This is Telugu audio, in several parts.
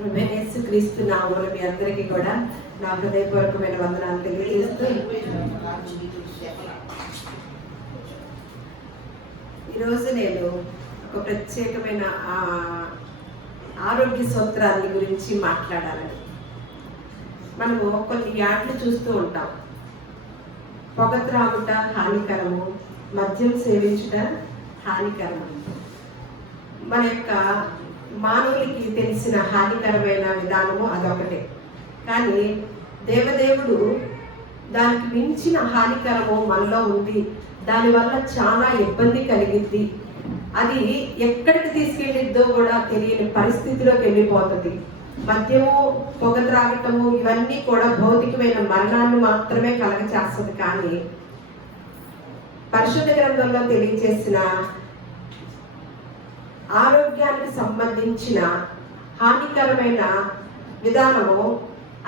యేసుక్రీస్తు నామమున మీ అందరికీ కూడా నా హృదయపూర్వకమైన వందనాలు తెలియజేస్తూ, ఈరోజు నేను ఒక ప్రత్యేకమైన ఆరోగ్య సూత్రాన్ని గురించి మాట్లాడాలని. మనము కొన్ని యాడ్లు చూస్తూ ఉంటాం. పొగ త్రాగుట హానికరము, మద్యం సేవించుట హానికరము. మన యొక్క మానవులకి తెలిసిన హానికరమైన విధానము అదొకటే. కానీ దేవదేవుడు దానికి మించిన హానికరము మనలో ఉంది. దానివల్ల చాలా ఇబ్బంది కలిగింది. అది ఎక్కడికి తీసుకెళ్ళిద్దో కూడా తెలియని పరిస్థితిలోకి వెళ్ళిపోతుంది. మద్యము, పొగ త్రాగటము ఇవన్నీ కూడా భౌతికమైన మరణాన్ని మాత్రమే కలగచేస్తుంది. కానీ పరిశుద్ధ గ్రంథంలో తెలియజేసిన ఆరోగ్యానికి సంబంధించిన హానికరమైన విధానము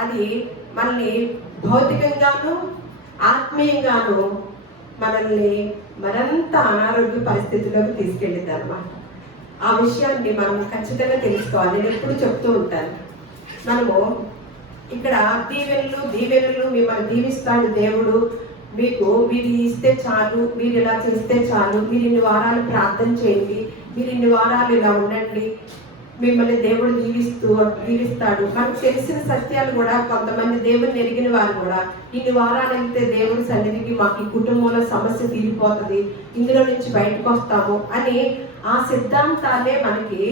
అది మనల్ని భౌతికంగాను ఆత్మీయంగాను మనల్ని మరింత అనారోగ్య పరిస్థితిలోకి తీసుకెళ్ళింది అన్నమాట. ఆ విషయాన్ని మనం ఖచ్చితంగా తెలుసుకోవాలి. నేను ఎప్పుడు చెప్తూ ఉంటాను, మనము ఇక్కడ దీవెనలు మిమ్మల్ని దీవిస్తాడు దేవుడు, మీకు మీరు ఇస్తే చాలు, మీరు ఇలా చేస్తే చాలు, మీరు ఇన్ని వారాలు ప్రార్థన చేయండి, మీరు ఇన్ని వారాలు ఇలా ఉండండి, మిమ్మల్ని దేవుడు దీవిస్తాడు. మనకు తెలిసిన సత్యాలు కూడా కొంతమంది దేవుడిని ఎరిగిన వారు కూడా ఇన్ని వారాలు వెళ్తే దేవుడి సన్నిధికి మాకు ఈ కుటుంబంలో సమస్య తీరిపోతుంది, ఇందులో నుంచి బయటకు వస్తాము అని ఆ సిద్ధాంతాలే మనకి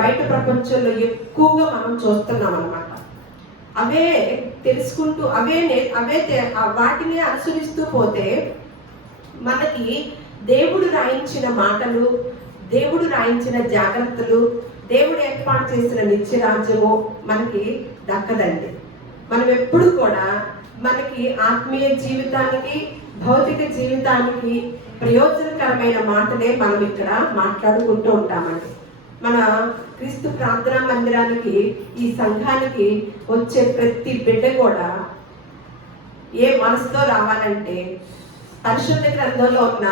బయట ప్రపంచంలో ఎక్కువగా మనం చూస్తున్నాం అన్నమాట. అవే తెలుసుకుంటూ వాటిని అనుసరిస్తూ పోతే మనకి దేవుడు రాయించిన మాటలు, దేవుడు రాయించిన జాగ్రత్తలు, దేవుడు ఏర్పాటు చేసిన నిత్యరాజ్యము మనకి దక్కదండి. మనం ఎప్పుడు కూడా మనకి ఆత్మీయ జీవితానికి, భౌతిక జీవితానికి ప్రయోజనకరమైన మాటలే మనం ఇక్కడ మాట్లాడుకుంటూ ఉంటామండి. మన క్రీస్తు ప్రార్థనా మందిరానికి, ఈ సంఘానికి వచ్చే ప్రతి బిడ్డ కూడా ఏ మనసుతో రావాలంటే పరిశుద్ధ గ్రంథంలో ఉన్న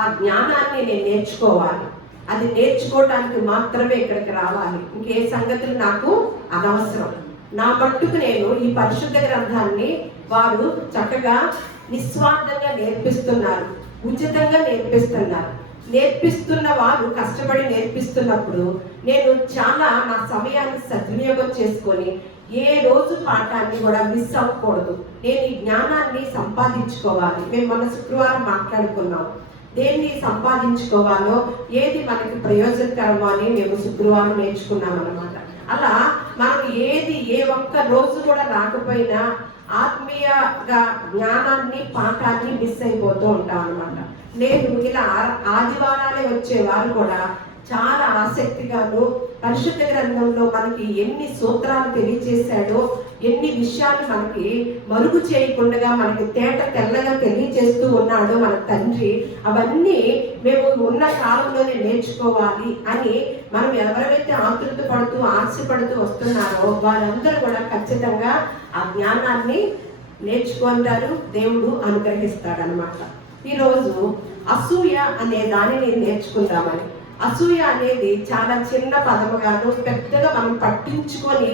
ఆ జ్ఞానాన్ని నేను నేర్చుకోవాలి, అది నేర్చుకోవడానికి మాత్రమే ఇక్కడికి రావాలి. ఇంకే సంగతులు నాకు అనవసరం. నా మట్టుకు నేను ఈ పరిశుద్ధ గ్రంథాన్ని వారు చక్కగా నిస్వార్థంగా నేర్పిస్తున్నారు, ఉచితంగా నేర్పిస్తున్నారు. నేర్పిస్తున్న వారు కష్టపడి నేర్పిస్తున్నప్పుడు నేను చాలా నా సమయాన్ని సద్వినియోగం చేసుకొని ఏ రోజు పాఠాన్ని కూడా మిస్ అవ్వకూడదు. నేను ఈ జ్ఞానాన్ని సంపాదించుకోవాలి. మేము మొన్న శుక్రవారం మాట్లాడుకున్నాం, దేన్ని సంపాదించుకోవాలో, ఏది మనకి ప్రయోజనకరమో అని మేము శుక్రవారం నేర్చుకున్నాం అన్నమాట. అలా మనం ఏ ఒక్క రోజు కూడా రాకపోయినా ఆత్మీయగా జ్ఞానాన్ని, పాఠాన్ని మిస్ అయిపోతూ ఉంటాం అన్నమాట. నేను ఇలా ఆదివారాలే వచ్చేవారు కూడా చాలా ఆసక్తిగాను పరిశుద్ధ గ్రంథంలో మనకి ఎన్ని సూత్రాలు తెలియజేశాడో, ఎన్ని విషయాలు మనకి మరుగు చేయకుండా మనకి తెల్లగా తెలియజేస్తూ ఉన్నాడో మన తండ్రి, అవన్నీ మేము ఉన్న కాలంలోనే నేర్చుకోవాలి అని మనం ఎవరైతే ఆతృత పడుతూ ఆశపడుతూ వస్తున్నారో వారందరూ కూడా ఖచ్చితంగా ఆ జ్ఞానాన్ని నేర్చుకుంటారు, దేవుడు అనుగ్రహిస్తాడనమాట. ఈరోజు అసూయ అనే దానిని నేర్చుకుందామని. అసూయ అనేది చాలా చిన్న పదముగాను పెద్దగా మనం పట్టించుకొని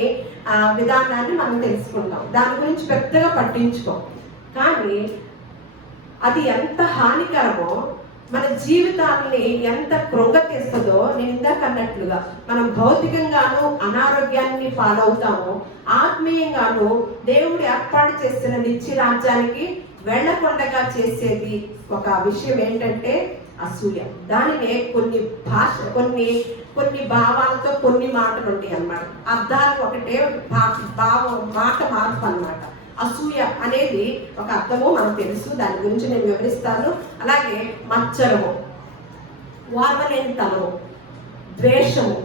ఆ విధానాన్ని మనం తెలుసుకుంటాం. దాని గురించి పెద్దగా పట్టించుకోం. కానీ అది ఎంత హానికరమో, మన జీవితాన్ని ఎంత కృంగతీస్తుందో, నేను ఇందాక అన్నట్లుగా మనం భౌతికంగాను అనారోగ్యాన్ని పాలవుతాము, ఆత్మీయంగాను దేవుడు ఏర్పాటు చేసిన నిత్యరాజ్యానికి వెళ్ళకుండగా చేసేది ఒక విషయం ఏంటంటే అసూయ. దానినే కొన్ని భావాలతో కొన్ని మాటలు ఉంటాయి అన్నమాట. అర్థాలు ఒకటే, మాట మార్పు అన్నమాట. అసూయ అనేది ఒక అర్థము మనకు తెలుసు, దాని గురించి నేను వివరిస్తాను. అలాగే మత్సరము, వార్వలేనితనము, ద్వేషము,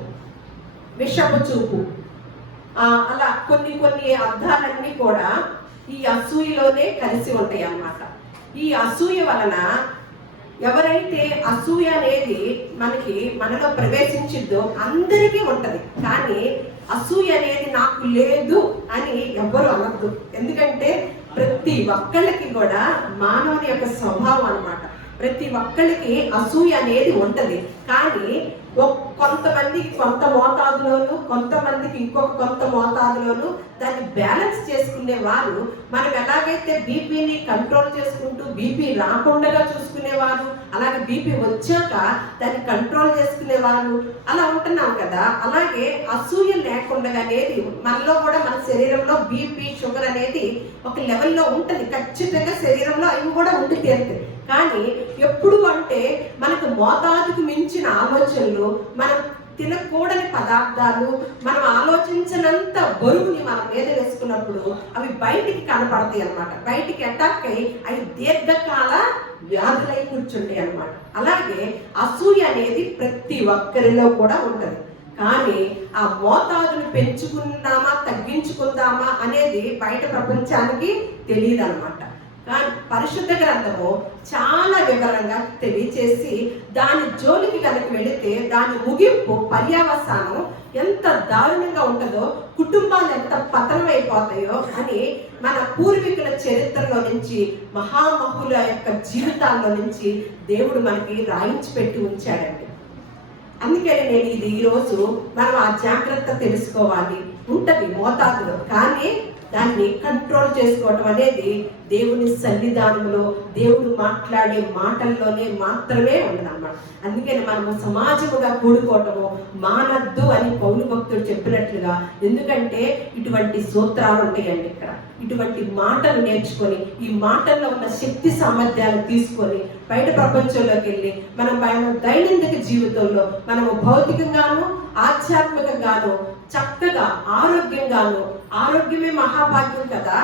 విషపు చూపు, అలా కొన్ని అర్థాలన్నీ కూడా ఈ అసూయలోనే కలిసి ఉంటాయి అన్నమాట. ఈ అసూయ వలన ఎవరైతే అసూయ అనేది మనలో ప్రవేశించిద్దో అందరికీ ఉంటది. కానీ అసూయ అనేది నాకు లేదు అని ఎవ్వరు అనద్దు. ఎందుకంటే ప్రతి ఒక్కళ్ళకి కూడా మానవుని యొక్క స్వభావం అన్నమాట. ప్రతి ఒక్కళ్ళకి అసూయ అనేది ఉంటది. కానీ కొంతమందికి కొంత మోతాదులోను, కొంతమందికి ఇంకొక కొంత మోతాదులోను దాన్ని బ్యాలెన్స్ చేసుకునేవారు. మనం ఎలాగైతే బీపీని కంట్రోల్ చేసుకుంటూ బీపీ రాకుండా చూసుకునేవారు, అలాగే బీపీ వచ్చాక దాన్ని కంట్రోల్ చేసుకునేవారు అలా ఉంటున్నాం కదా. అలాగే అసూయ లేకుండా అనేది మనలో కూడా, మన శరీరంలో బీపీ షుగర్ అనేది ఒక లెవెల్లో ఉంటుంది. ఖచ్చితంగా శరీరంలో అవి కూడా ఉండి తీరుతాయి. కానీ ఎప్పుడు అంటే మనకు మోతాదుకు మించిన ఆలోచనలు, మనం తినకూడని పదార్థాలు, మనం ఆలోచించినంత బరువుని మన మీద వేసుకున్నప్పుడు అవి బయటికి కనపడతాయి అన్నమాట. బయటికి అటాక్ అయ్యి అవి దీర్ఘకాల వ్యాధులై కూర్చుంటాయి అన్నమాట. అలాగే అసూయ అనేది ప్రతి ఒక్కరిలో కూడా ఉంటుంది. కానీ ఆ మోతాదును పెంచుకుందామా తగ్గించుకుందామా అనేది బయట ప్రపంచానికి తెలియదు అన్నమాట. కానీ పరిశుద్ధ గ్రంథము చాలా వివరంగా తెలియచేసి దాని జోలికి కనుక వెళితే దాని ముగింపు పర్యావసానం ఎంత దారుణంగా ఉంటుందో, కుటుంబాలు ఎంత పతనం అయిపోతాయో అని మన పూర్వీకుల చరిత్రలో నుంచి, మహామహుల యొక్క జీవితాల్లో నుంచి దేవుడు మనకి రాయించి పెట్టి ఉంచాడండి. అందుకని నేను ఇది ఈరోజు మనం ఆ జాగ్రత్త తెలుసుకోవాలి ఉంటది మోతాదులో, కానీ దాన్ని కంట్రోల్ చేసుకోవటం అనేది దేవుని సన్నిధానంలో దేవుడు మాట్లాడే మాటల్లోనే మాత్రమే ఉండదన్నమాట. అందుకని మనము సమాజముగా కూడుకోవటము మానద్దు అని పౌలు భక్తుడు చెప్పినట్లుగా. ఎందుకంటే ఇటువంటి సూత్రాలు ఉంటాయండి ఇక్కడ. ఇటువంటి మాటలు నేర్చుకొని, ఈ మాటల్లో ఉన్న శక్తి సామర్థ్యాలు తీసుకొని బయట ప్రపంచంలోకి వెళ్ళి మనం దైనందిక జీవితంలో మనము భౌతికంగాను ఆధ్యాత్మికంగాను చక్కగా ఆరోగ్యంగాను, ఆరోగ్యమే మహాభాగ్యం కదా,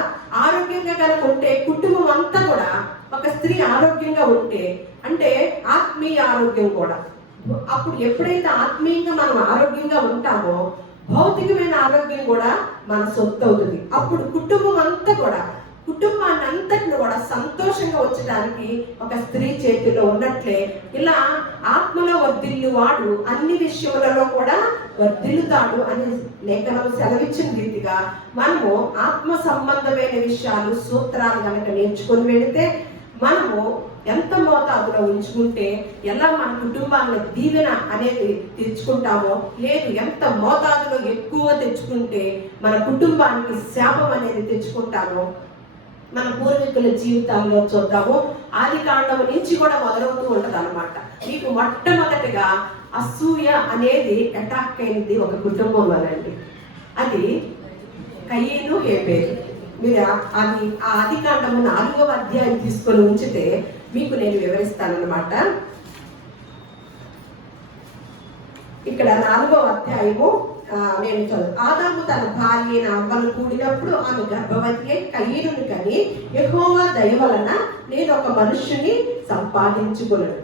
ఆరోగ్యంగా కనుక ఉంటే కుటుంబం అంతా కూడా, ఒక స్త్రీ ఆరోగ్యంగా ఉంటే అంటే ఆత్మీయ ఆరోగ్యం కూడా, అప్పుడు ఎప్పుడైతే ఆత్మీయంగా మనం ఆరోగ్యంగా ఉంటామో భౌతికమైన ఆరోగ్యం కూడా మన సొత్తు అవుతుంది. అప్పుడు కుటుంబం అంతా కూడా, కుటుంబాన్ని అంతటిని కూడా సంతోషంగా ఉంచడానికి ఒక స్త్రీ చేతిలో ఉన్నట్లే, ఇలా ఆత్మలో వర్ధిల్లు వాడు అన్ని విషయములలో కూడా వర్ధిల్లుతాడు అని లేఖనం సెలవిచ్చిన రీతిగా మనము ఆత్మ సంబంధమైన విషయాలు, సూత్రాలు కనుక నేర్చుకొని వెళితే మనము ఎంత మోతాదులో ఉంచుకుంటే ఎలా మన కుటుంబాన్ని దీవెన అనేది తెచ్చుకుంటామో, లేదు ఎంత మోతాదులో ఎక్కువ తెచ్చుకుంటే మన కుటుంబానికి శాపం అనేది తెచ్చుకుంటామో మన పూర్వీకుల జీవితాల్లో చూద్దాము. ఆది కాండము నుంచి కూడా మొదలవుతూ ఉంటది అన్నమాట. మీకు మొట్టమొదటిగా అసూయ అనేది అటాక్ అయింది ఒక కుటుంబంలోనండి. అది కయీను హేబేలు. మీరు అది ఆ ఆది కాండము 4వ అధ్యాయం తీసుకొని ఉంచితే మీకు నేను వివరిస్తానన్నమాట. ఇక్కడ 4వ అధ్యాయము నేను చదువు. ఆదాము తన భార్య అవ్వను కూడినప్పుడు ఆమె గర్భవతి అయి కయీనుని కని, యెహోవా దయ వలన నేను ఒక మనుష్యుని సంపాదించుకొనను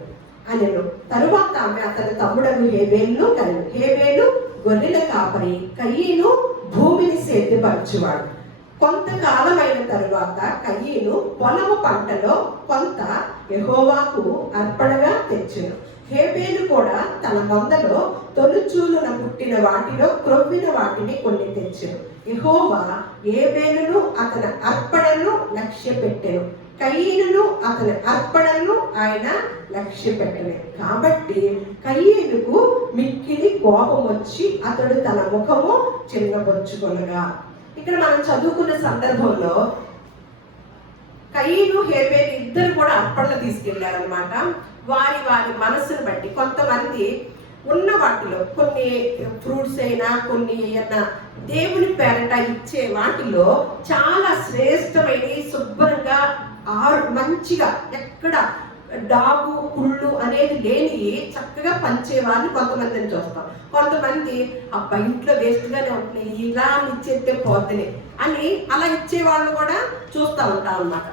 అనెను. తరువాత ఆమె అతని తమ్ముడను హేబేలును కనెను. హేబేలు గొర్రెల కాపరి, కయీను భూమిని సేద్యపరచువాడు. కొంతకాలమైన తరువాత కయీను పొలము పంటలో కొంత యెహోవాకు అర్పణగా తెచ్చెను. హేబేలు కూడా తన మందలో తొలిచూలున పుట్టిన వాటిలో క్రొవ్విన వాటిని కొన్ని తెచ్చెను. యెహోవా హేబేలును అతని అర్పణను లక్ష్య పెట్టెను, కయీనును అతని అర్పణను ఆయన లక్ష్య పెట్టలేదు. కాబట్టి కయీనుకు మిక్కిలి కోపం వచ్చి అతడు తన ముఖము చిన్నబొచ్చుకొనగా. ఇక్కడ మనం చదువుకున్న సందర్భంలో కయీను హేబేలు ఇద్దరు కూడా అర్పణలు తీసుకెళ్లారనమాట. వారి వారి మనసును బట్టి కొంతమంది ఉన్న వాటిలో కొన్ని ఫ్రూట్స్ అయినా కొన్ని ఏదైనా దేవుని పేరట ఇచ్చే వాటిలో చాలా శ్రేష్టమైన శుభ్రంగా మంచిగా ఎక్కడ డాగు కుళ్ళు అనేది లేని చక్కగా పంచేవారిని కొంతమందిని చూస్తాం. కొంతమంది అబ్బా ఇంట్లో వేస్ట్గానే ఉంటున్నాయి, ఇలా ఇచ్చేస్తే పోతలే అని అలా ఇచ్చేవాళ్ళు కూడా చూస్తూ ఉంటాం అన్నమాట.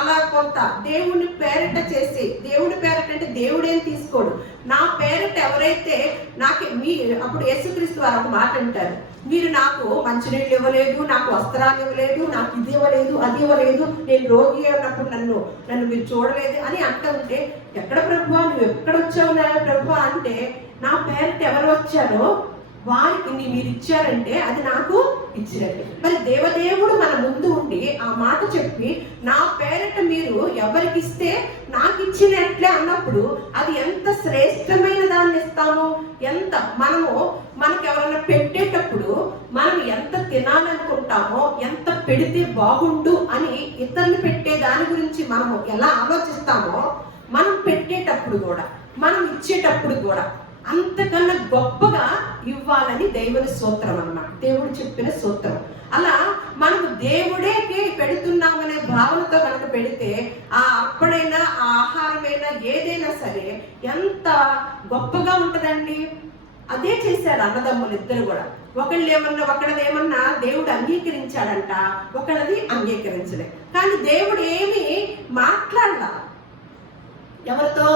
అలా కొంత దేవుని పేరట చేసి, దేవుని పేరట అంటే దేవుడేం తీసుకోడు, నా పేరట ఎవరైతే నాకు అప్పుడు యేసుక్రీస్తు వారు ఒక మాట అంటారు, మీరు నాకు మంచినీళ్ళు ఇవ్వలేదు, నాకు వస్త్రాలు ఇవ్వలేదు, నాకు ఇది ఇవ్వలేదు, అది ఇవ్వలేదు, నేను రోగి అన్నప్పుడు నన్ను మీరు చూడలేదు అని అంటుంటే, ఎక్కడ ప్రభువా నువ్వు ఎక్కడ వచ్చావు నా ప్రభువా అంటే, నా పేరట ఎవరు వచ్చారో వారికి మీరు ఇచ్చారంటే అది నాకు ఇచ్చినట్టు. మరి దేవదేవుడు మన ముందు ఉండి ఆ మాట చెప్పి నా పేరట మీరు ఎవరికి ఇస్తే నాకు ఇచ్చినట్లే అన్నప్పుడు అది ఎంత శ్రేష్టమైన దాన్ని ఇస్తాము. ఎంత మనకు ఎవరైనా పెట్టేటప్పుడు మనం ఎంత తినాలనుకుంటామో, ఎంత పెడితే బాగుండు అని ఇతరులు పెట్టే దాని గురించి మనము ఎలా ఆలోచిస్తామో, మనం పెట్టేటప్పుడు కూడా, మనం ఇచ్చేటప్పుడు కూడా అంతకన్నా గొప్పగా ఇవ్వాలని దేవుని సూత్రం అన్నమాట, దేవుడు చెప్పిన సూత్రం. అలా మనకు దేవుడే పెడుతున్నామనే భావనతో కనుక పెడితే ఆ అప్పుడైనా ఆ ఆహారమైనా ఏదైనా సరే ఎంత గొప్పగా ఉంటుందండి. అదే చేశారు అన్నదమ్ములు ఇద్దరు కూడా. ఒకళ్ళదేమన్నా దేవుడు అంగీకరించాడంట, ఒకళ్ళది అంగీకరించలే. కానీ దేవుడు ఏమీ మాట్లాడలా. ఎవరితో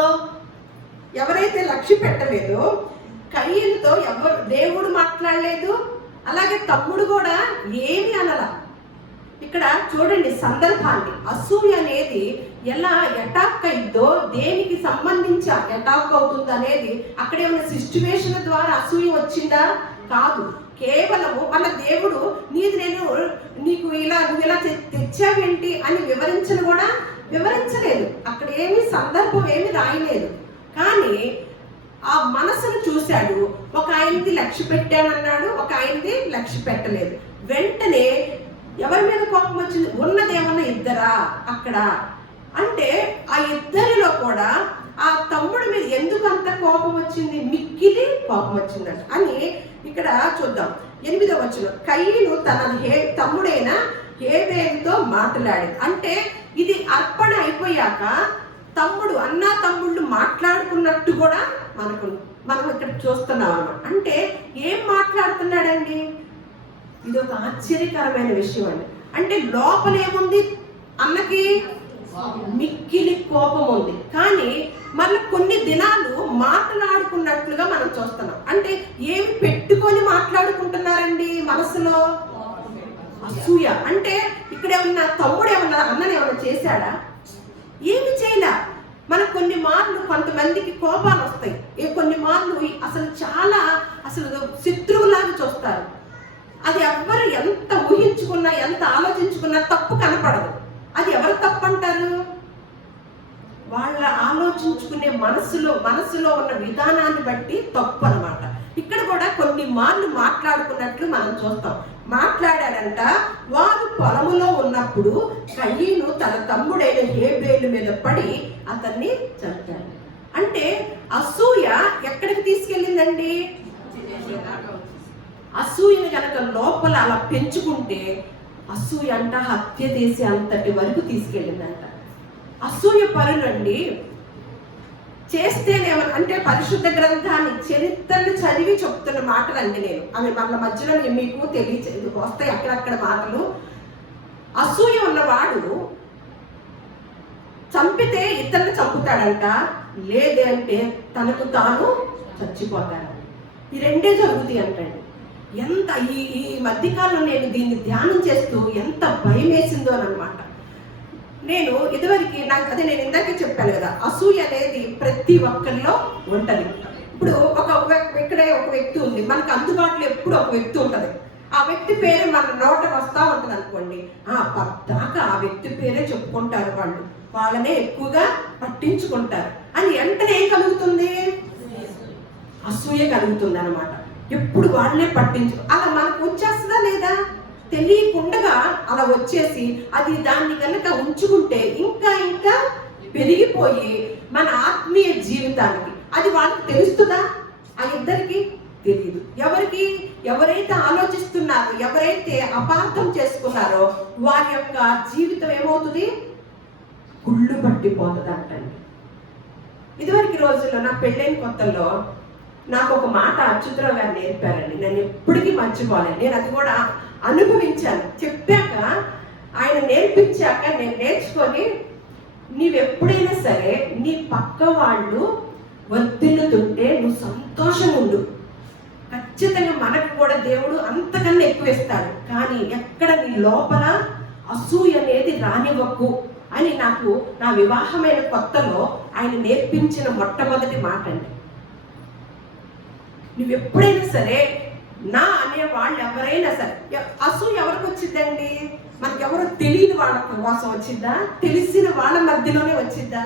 ఎవరైతే లక్ష్య పెట్టలేదో కయ్యనుతో దేవుడు మాట్లాడలేదు, అలాగే తమ్ముడు కూడా ఏమి అనలా. ఇక్కడ చూడండి సందర్భాన్ని. అసూయ అనేది ఎలా అటాక్ అయిందో, దేనికి సంబంధించి అటాక్ అవుతుంది అనేది అక్కడ ఏమైనా సిచ్యువేషన్ ద్వారా అసూయ వచ్చిందా? కాదు. కేవలము మన దేవుడు నీకు నువ్వు ఇలా తెచ్చావేంటి అని వివరించలేదు. అక్కడ ఏమీ సందర్భం ఏమి రాయలేదు. కానీ ఆ మనసును చూశాడు. ఒక ఆయనది లక్ష్య పెట్టానన్నాడు, ఒక ఆయనది లక్ష్య పెట్టలేదు. వెంటనే ఎవరి మీద కోపం వచ్చింది? ఉన్నదేమన్నా ఇద్దరా అక్కడ అంటే ఆ ఇద్దరిలో కూడా ఆ తమ్ముడి మీద ఎందుకు అంత కోపం వచ్చింది? మిక్కిలి కోపం వచ్చిందంట అని ఇక్కడ చూద్దాం. 8వ వచనం, కయ్యను తన తమ్ముడైన హేబేలుతో మాట్లాడి. అంటే ఇది అర్పణ అయిపోయాక తమ్ముళ్ళు మాట్లాడుకున్నట్టు కూడా మనం ఇక్కడ చూస్తున్నాం అన్నమాట. అంటే ఏం మాట్లాడుతున్నాడండి? ఇది ఒక ఆశ్చర్యకరమైన విషయం అండి. అంటే లోపల ఏముంది? అన్నకి మిక్కిలి కోపం ఉంది. కానీ మళ్ళీ కొన్ని దినాలు మాట్లాడుకున్నట్లుగా మనం చూస్తున్నాం. అంటే ఏమి పెట్టుకొని మాట్లాడుకుంటున్నారండి మనసులో? అసూయ. అంటే ఇక్కడ ఏమన్నా తమ్ముడు అన్నని ఏమన్నా చేశాడా? ఏమి చేయలే. మనకు కొన్ని మార్లు కొంతమందికి కోపాలు వస్తాయి, కొన్ని మార్లు అసలు శత్రువులాగా చూస్తారు. అది ఎవరు ఎంత ఊహించుకున్నా, ఎంత ఆలోచించుకున్నా తప్పు కనపడదు. అది ఎవరు తప్పు అంటారు? వాళ్ళ ఆలోచించుకునే మనసులో ఉన్న విధానాన్ని బట్టి తప్పు అన్నమాట. ఇక్కడ కూడా కొన్ని మార్లు మాట్లాడుకున్నట్లు మనం చూస్తాం. మాట్లాడాడంట. వారు పొలములో ఉన్నప్పుడు కయ్యను తన తమ్ముడైన హేబేలు మీద పడి అతన్ని చంపాడు. అంటే అసూయ ఎక్కడికి తీసుకెళ్ళిందండి? అసూయని కనుక లోపల అలా పెంచుకుంటే అసూయ అంట హత్య చేసే అంతటి వరకు తీసుకెళ్ళిందంట. అసూయ పరులండి చేస్తేనేమన్నా అంటే పరిశుద్ధ గ్రంథాన్ని చరిత్రను చదివి చెప్తున్న మాటలండి నేను. అవి మన మధ్యలో మీకు వస్తాయి అక్కడక్కడ మాటలు. అసూయ ఉన్నవాడు చంపితే ఇతరులు చంపుతాడంట, లేదే అంటే తనకు తాను చచ్చిపోతాడు. ఈ రెండే జరుగుతాయి అంటండి. ఎంత ఈ మధ్యకాలంలో నేను దీన్ని ధ్యానం చేస్తూ ఎంత భయం వేసిందో అనమాట. నేను ఇదివరకు నేను ఇందాకే చెప్పాను కదా, అసూయ అనేది ప్రతి ఒక్కరిలో ఉంటుంది. ఇప్పుడు ఇక్కడే ఒక వ్యక్తి ఉంది, మనకు అందుబాటులో ఎప్పుడు ఒక వ్యక్తి ఉంటుంది. ఆ వ్యక్తి పేరు మన నోట వస్తా ఉంటుంది అనుకోండి, పద్దాకా ఆ వ్యక్తి పేరే చెప్పుకుంటారు, వాళ్ళనే ఎక్కువగా పట్టించుకుంటారు అని వెంటనే ఏం కలుగుతుంది? అసూయ కలుగుతుంది అనమాట. ఎప్పుడు వాళ్ళనే అలా మనకు వచ్చేస్తుందా లేదా? తెలియకుండా అలా వచ్చేసి అది దాన్ని కనుక ఉంచుకుంటే ఇంకా ఇంకా పెరిగిపోయి మన ఆత్మీయ జీవితానికి అది వాళ్ళకి తెలుస్తుందా? ఆ ఇద్దరికి తెలియదు. ఎవరైతే ఆలోచిస్తున్నారో, ఎవరైతే అపార్థం చేసుకున్నారో వారి యొక్క జీవితం ఏమవుతుంది? కుళ్ళు పట్టిపోతుంది అంటండి. ఇదివరకు రోజుల్లో నా పెళ్ళైన కొత్తలో నాకు ఒక మాట అచ్యుతరావు గారు నేర్పారండి. నేను ఎప్పటికీ మర్చిపోలేను. నేను అది కూడా అనుభవించాను. చెప్పాక ఆయన నేర్పించాక నేను నేర్చుకొని, నీవెప్పుడైనా సరే నీ పక్క వాళ్ళు వర్ధిల్లుతుంటే నువ్వు సంతోషంగా ఉండు. ఖచ్చితంగా మనకు కూడా దేవుడు అంతకన్నా ఎక్కువ ఇస్తాడు. కానీ ఎక్కడ నీ లోపల అసూయ అనేది రానివ్వకు అని నాకు నా వివాహమైన కొత్తలో ఆయన నేర్పించిన మొట్టమొదటి మాట అండి. నువ్వు ఎప్పుడైనా సరే ఎవరైనా సరే అసూయ ఎవరికి వచ్చిందండి? మనకి ఎవరు తెలియని వాళ్ళ కోసం వచ్చిందా? తెలిసిన వాళ్ళ మధ్యలోనే వచ్చిందా?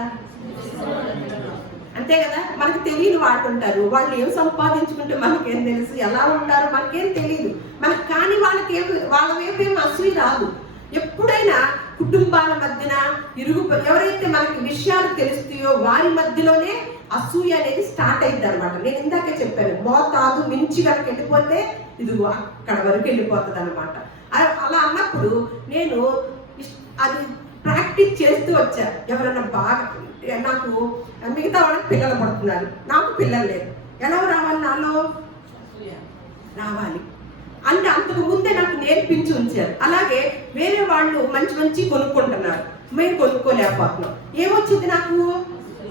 అంతే కదా. మనకి తెలియని వాళ్ళు ఉంటారు, వాళ్ళు ఏం సంపాదించుకుంటే మనకేం తెలుసు, ఎలా ఉంటారు మనకేం తెలియదు. మనకి కానీ వాళ్ళ వైపు ఏం అసూయ రాదు. ఎప్పుడైనా కుటుంబాల మధ్యన ఎవరైతే మనకి విషయాలు తెలుస్తాయో వారి మధ్యలోనే అసూయ అనేది స్టార్ట్ అయింది అనమాట. నేను ఇందాకే చెప్పాను, మోతాదు మించి కనుక వెళ్ళిపోతే ఇదిగో అక్కడ వరకు వెళ్ళిపోతుంది అనమాట. అలా అన్నప్పుడు నేను అది ప్రాక్టీస్ చేస్తూ వచ్చా. ఎవరన్నా బాగా నాకు మిగతా వాళ్ళకి పిల్లలు పడుతున్నారు, నాకు పిల్లలు లేదు, ఎలా రావాలి? నాలో రావాలి అంటే అంతకు ముందే నాకు నేర్పించి ఉంచారు. అలాగే వేరే వాళ్ళు మంచి మంచి కొనుక్కుంటున్నారు, మేము కొనుక్కోలేకపోతున్నాం. ఏమొచ్చింది? నాకు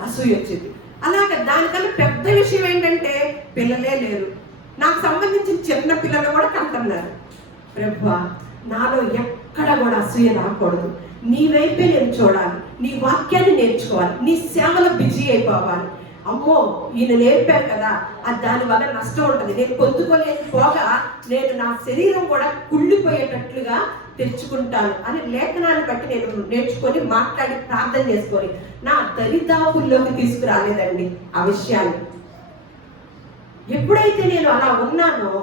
అసూయ వచ్చింది. అలాగే దానికన్నా పెద్ద విషయం ఏంటంటే పిల్లలే లేరు, నాకు సంబంధించిన చిన్న పిల్లలు కూడా కంటున్నారు. ప్రభువా, నాలో ఎక్కడ కూడా అసూయ రాకూడదు, నీ వైపే నేను చూడాలి, నీ వాక్యాన్ని నేర్చుకోవాలి, నీ సేవలో బిజీ అయిపోవాలి. అమ్మో, ఈయన నేర్పారు కదా, అది దానివల్ల నష్టం ఉంటుంది, నేను పొందుకోలేకపోగా నేను నా శరీరం కూడా కుళ్ళిపోయేటట్లుగా తెచ్చుకుంటాను అని లేఖనాన్ని బట్టి నేను నేర్చుకొని మాట్లాడి ప్రార్థన చేసుకొని నా దరిదాపుల్లోకి తీసుకురాలేదండి ఆ విషయాన్ని. ఎప్పుడైతే నేను అలా ఉన్నానో,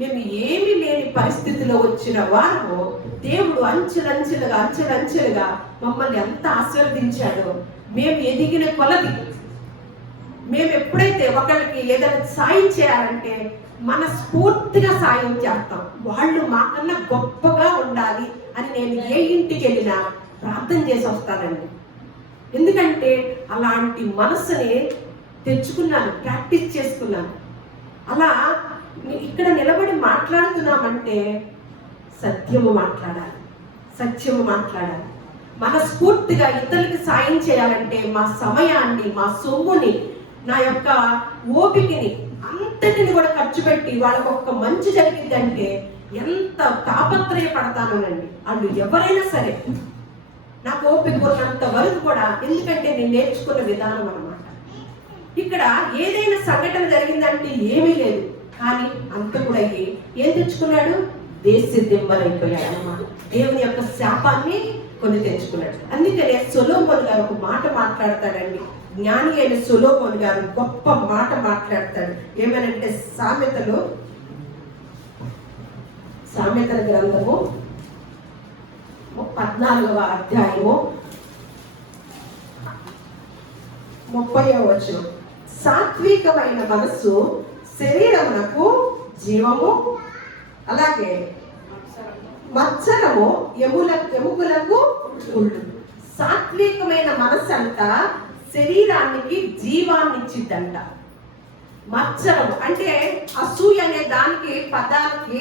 మేము ఏమీ లేని పరిస్థితిలో వచ్చిన వారు దేవుడు అంచెలంచెలుగా మమ్మల్ని ఎంత ఆశీర్వదించాడో. మేము ఎదిగిన కొలది మేము ఎప్పుడైతే ఒకరికి ఏదైనా సాయం చేయాలంటే మనస్ఫూర్తిగా సాయం చేస్తాం. వాళ్ళు మాకన్నా గొప్పగా ఉండాలి అని నేను ఏ ఇంటికి వెళ్ళినా ప్రార్థన చేసి వస్తానండి. ఎందుకంటే అలాంటి మనసుని తెచ్చుకున్నాను, ప్రాక్టీస్ చేసుకున్నాను. అలా ఇక్కడ నిలబడి మాట్లాడుతున్నామంటే సత్యము మాట్లాడాలి. మనస్ఫూర్తిగా ఇతరులకి సాయం చేయాలంటే మా సమయాన్ని, మా సొమ్ముని, నా యొక్క ఓపికని అంతటిని కూడా ఖర్చు పెట్టి వాళ్ళకు ఒక్క మంచి జరిగిందంటే ఎంత తాపత్రయపడతానోనండి. వాళ్ళు ఎవరైనా సరే నాకు ఓపిక ఉన్నంత వరకు కూడా, ఎందుకంటే నేను నేర్చుకున్న విధానం అన్నమాట. ఇక్కడ ఏదైనా సంఘటన జరిగిందంటే ఏమీ లేదు, కానీ అంత కూడా ఏం తెచ్చుకున్నాడు? దేశ దిమ్మరైపోయాడు అన్నమాట. దేవుని యొక్క శాపాన్ని కొని తెచ్చుకున్నాడు. అందుకనే సొలొమోను గారు ఒక మాట మాట్లాడతాడండి. జ్ఞాని అయిన సొలొమోను గారు గొప్ప మాట మాట్లాడతాడు. ఏమనంటే సామెతల గ్రంథము 14వ అధ్యాయము 30వ వచనం. సాత్వికమైన మనస్సు శరీరమునకు జీవము, అలాగే మత్సరము ఎముకలకు ఉళ్ళు. సాత్వికమైన మనస్సు అంట శరీరానికి జీవాన్ని ఇచ్చిద్దంట. మత్సరం అంటే అసూయ అనే దానికి పదానికి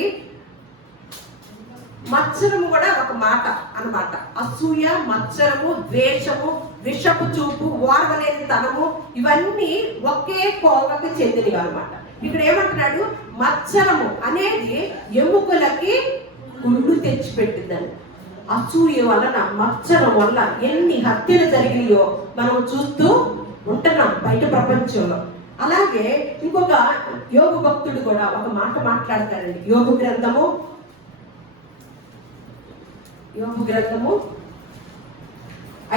మత్సరము కూడా ఒక మాట అన్నమాట. అసూయ, మత్సరము, ద్వేషము, విషపు చూపు, ఓర్వలేని తనము, ఇవన్నీ ఒకే కోవకు చెందినవి అన్నమాట. ఇక్కడ ఏమంటున్నాడు? మత్సరము అనేది ఎముకలకి గుండు తెచ్చిపెట్టిందని. అసూయ వలన, మత్సరం వల్ల ఎన్ని హత్యలు జరిగినాయో మనం చూస్తూ ఉంటున్నాం బయట ప్రపంచంలో. అలాగే ఇంకొక యోగ భక్తుడు కూడా ఒక మాట మాట్లాడతాడండి. యోగ గ్రంథము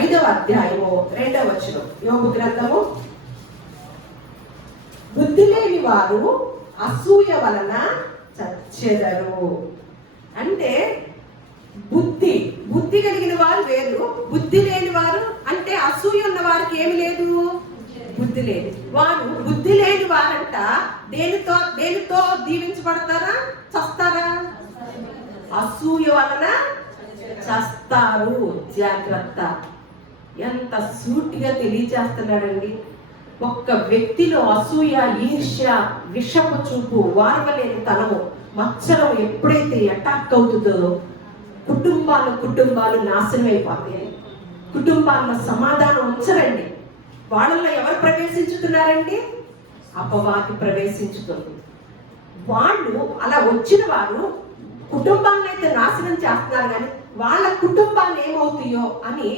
5వ అధ్యాయము 2వ వచనం. యోగ గ్రంథము, బుద్ధి లేని వారు అసూయ వలన చచ్చెదరు. అంటే బుద్ధి కలిగిన వారు వేరు, బుద్ధి లేని వారు అంటే అసూయ ఉన్న వారికి ఏమి లేదు, బుద్ధి లేదు. వారు బుద్ధి లేని వారంట దేనితో దీవించబడతారా? చస్తారా? అసూయ వలన చస్తారు. జాగ్రత్త. ఎంత సూటిగా తెలియచేస్తున్నాడండి. ఒక్క వ్యక్తిలో అసూయ, ఈర్ష్య, విషపు చూపు, వార్వలేని తనము, మత్సరం ఎప్పుడైతే అటాక్ అవుతుందో కుటుంబాలు నాశనం అయిపోతాయి. కుటుంబాల్లో సమాధానం ఉంచరండి. వాళ్ళల్లో ఎవరు ప్రవేశించుతున్నారండి? అపవాది ప్రవేశించుతుంది. వాళ్ళు అలా వచ్చిన వారు కుటుంబాలను అయితే నాశనం చేస్తున్నారు, కానీ వాళ్ళ కుటుంబాలు ఏమవుతాయో అని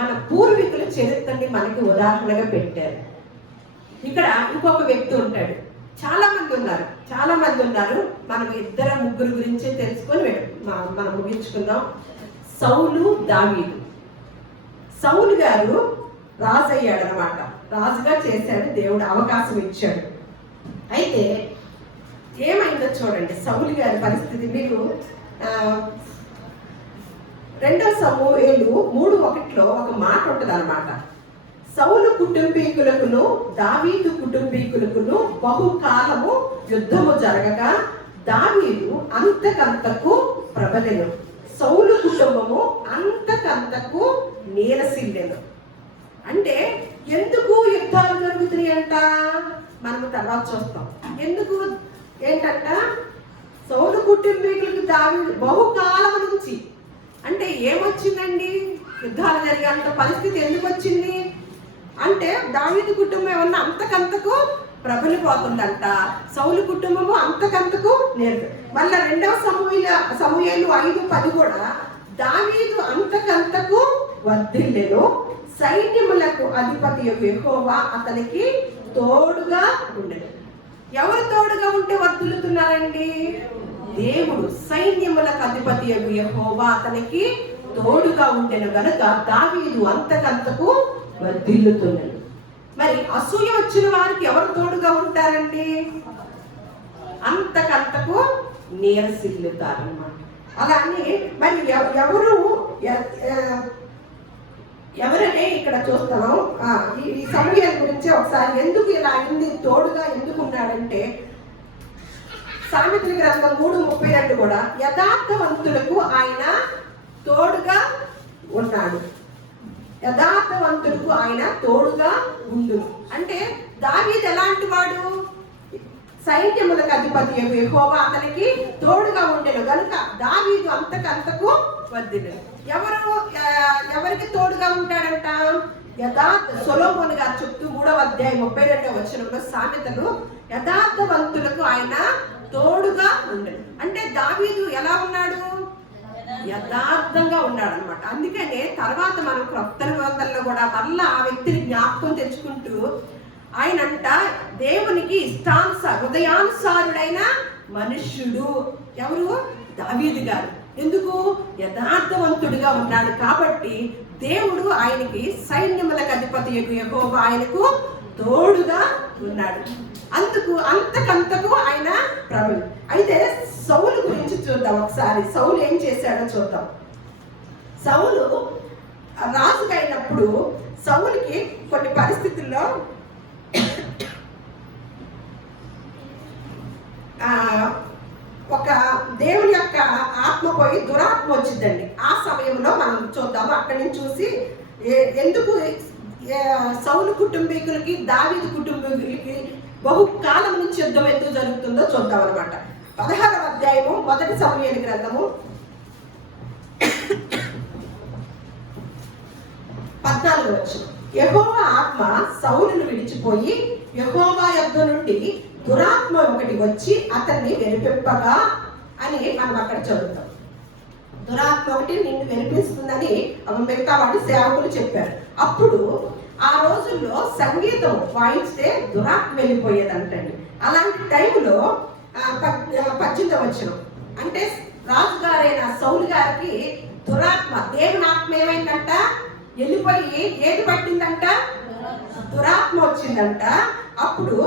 మన పూర్వీకుల చరిత్రని మనకి ఉదాహరణగా పెట్టారు. ఇక్కడ ఇంకొక వ్యక్తి ఉంటాడు. చాలా మంది ఉన్నారు. మనం ఇద్దరు ముగ్గురు గురించి తెలుసుకొని మనం ముగించుకుందాం. సౌలు, దావీదు. సౌలు గారు రాజు అయ్యాడు అనమాట. రాజుగా చేశాడు, దేవుడు అవకాశం ఇచ్చాడు. అయితే ఏమైందో చూడండి సౌలు గారి పరిస్థితి. మీకు 2 సమూయేలు 3:1 ఒక మాట ఉంటుంది అనమాట. సౌలు కుటుంబీకులకును దావీదు కుటుంబీకులకును బహుకాలము యుద్ధము జరగగా దావీదు అంతకంతకు ప్రబలెను, సౌలు కుటుంబము అంతకంతకు నీరసిల్లెను. అంటే ఎందుకు యుద్ధాలు జరుగుతున్నాయి అంట మనము తర్వాత చూస్తాం. ఎందుకు ఏంటంట, సౌలు కుటుంబీకులకు దావీదు బహుకాలం నుంచి. అంటే ఏమొచ్చిందండి, యుద్ధాలు జరిగేంత పరిస్థితి ఎందుకు వచ్చింది అంటే దావీదు కుటుంబం ఏమన్నా అంతకంతకు ప్రబలిపోతుందంట, సౌలు కుటుంబము అంతకంతకు నేర్పు. మళ్ళా 2 సమూయేలు 5:10 కూడా దావీదు అంతకంతకు వర్ధిల్లెను, సైన్యములకు అధిపతి యెహోవా అతనికి తోడుగా ఉండెను. ఎవరు తోడుగా ఉంటే వర్ధిల్లుతున్నారండి? దేవుడు. సైన్యములకు అధిపతి యెహోవా అతనికి తోడుగా ఉండెను గనుక దావీదు అంతకంతకు వర్ధిల్లుతున్నాడు. మరి అసూయ వచ్చిన వారికి ఎవరు తోడుగా ఉంటారండి? అంతకంతకు నీరసిల్లుతారన్నమాట. అలానే మరి ఎవరనే ఇక్కడ చూస్తాం. ఈ సమూయేలు గురించి ఒకసారి ఎందుకు ఇలా అయింది, తోడుగా ఎందుకు ఉన్నాడంటే సామెతల గ్రంథం 3:32 కూడా యథార్థవంతులకు ఆయన తోడుగా ఉన్నాడు, యథార్థవంతులకు ఆయన తోడుగా ఉండు. అంటే దావీదు ఎలాంటి వాడు? సైన్యములకు అధిపతి యెహోవా అతనికి తోడుగా ఉండెను గనుక దావీదు అంతకంతకు వర్ధిల్లెను. ఎవరికి తోడుగా ఉంటాడంట? సొలొమోను గారు చెప్తూ 3వ అధ్యాయం 32వ వచనంలో సామెతలు యథార్థవంతులకు ఆయన తోడుగా ఉండెను. అంటే దావీదు ఎలా ఉన్నాడు? యథార్థంగా ఉన్నాడు అనమాట. అందుకనే తర్వాత మనం క్రొత్త నిబంధనలో కూడా మళ్ళా ఆ వ్యక్తిని జ్ఞాపకం తెచ్చుకుంటూ ఆయనంట దేవునికి హృదయానుసారుడైన మనుష్యుడు. ఎవరు? దావీదు గారు. ఎందుకు? యథార్థవంతుడిగా ఉన్నాడు కాబట్టి దేవుడు ఆయనకి సైన్యములకు అధిపతి యెహోవా ఆయనకు తోడుగా ఉన్నాడు. అందుకు అంతకంతకు ఆయన ప్రభువు. అయితే సౌలు గురించి చూద్దాం ఒకసారి. సౌలు ఏం చేశాడో చూద్దాం. సౌలు రాజుగా అయినప్పుడు సౌలుకి కొన్ని పరిస్థితుల్లో ఒక దేవుని యొక్క ఆత్మ పోయి దురాత్మ వచ్చిందండి. ఆ సమయంలో మనం చూద్దాము. అక్కడి నుంచి చూసి ఎందుకు సౌలు కుటుంబీకులకి దావీదు కుటుంబీకులకి బహుకాలం నుంచి యుద్ధం ఎందుకు జరుగుతుందో చూద్దాం అనమాట. 16వ అధ్యాయము 1 సమూయేలు గ్రంథము 14వ వచనం. యెహోవా ఆత్మ సౌలును విడిచిపోయి యెహోవా యొద్ద నుండి దురాత్మ ఒకటి వచ్చి అతన్ని వెలిపింపగా అని మనం అక్కడ చదువుతాం. దురాత్మ ఒకటి నిన్ను వెలిపిస్తుందని మిగతా వాడి సేవకులు చెప్పారు. అప్పుడు ఆ రోజుల్లో సంగీతం వాయిస్తే దురాత్మ వెళ్ళిపోయేదంటండి. అలాంటి టైంలో 18వ వచనం అంటే రాజుగారైన సౌలు గారికి దురాత్మ, దేవుని ఆత్మ ఏమైందంట? వెళ్ళిపోయి ఏది పట్టిందంట? దురాత్మ వచ్చిందంట. అప్పుడు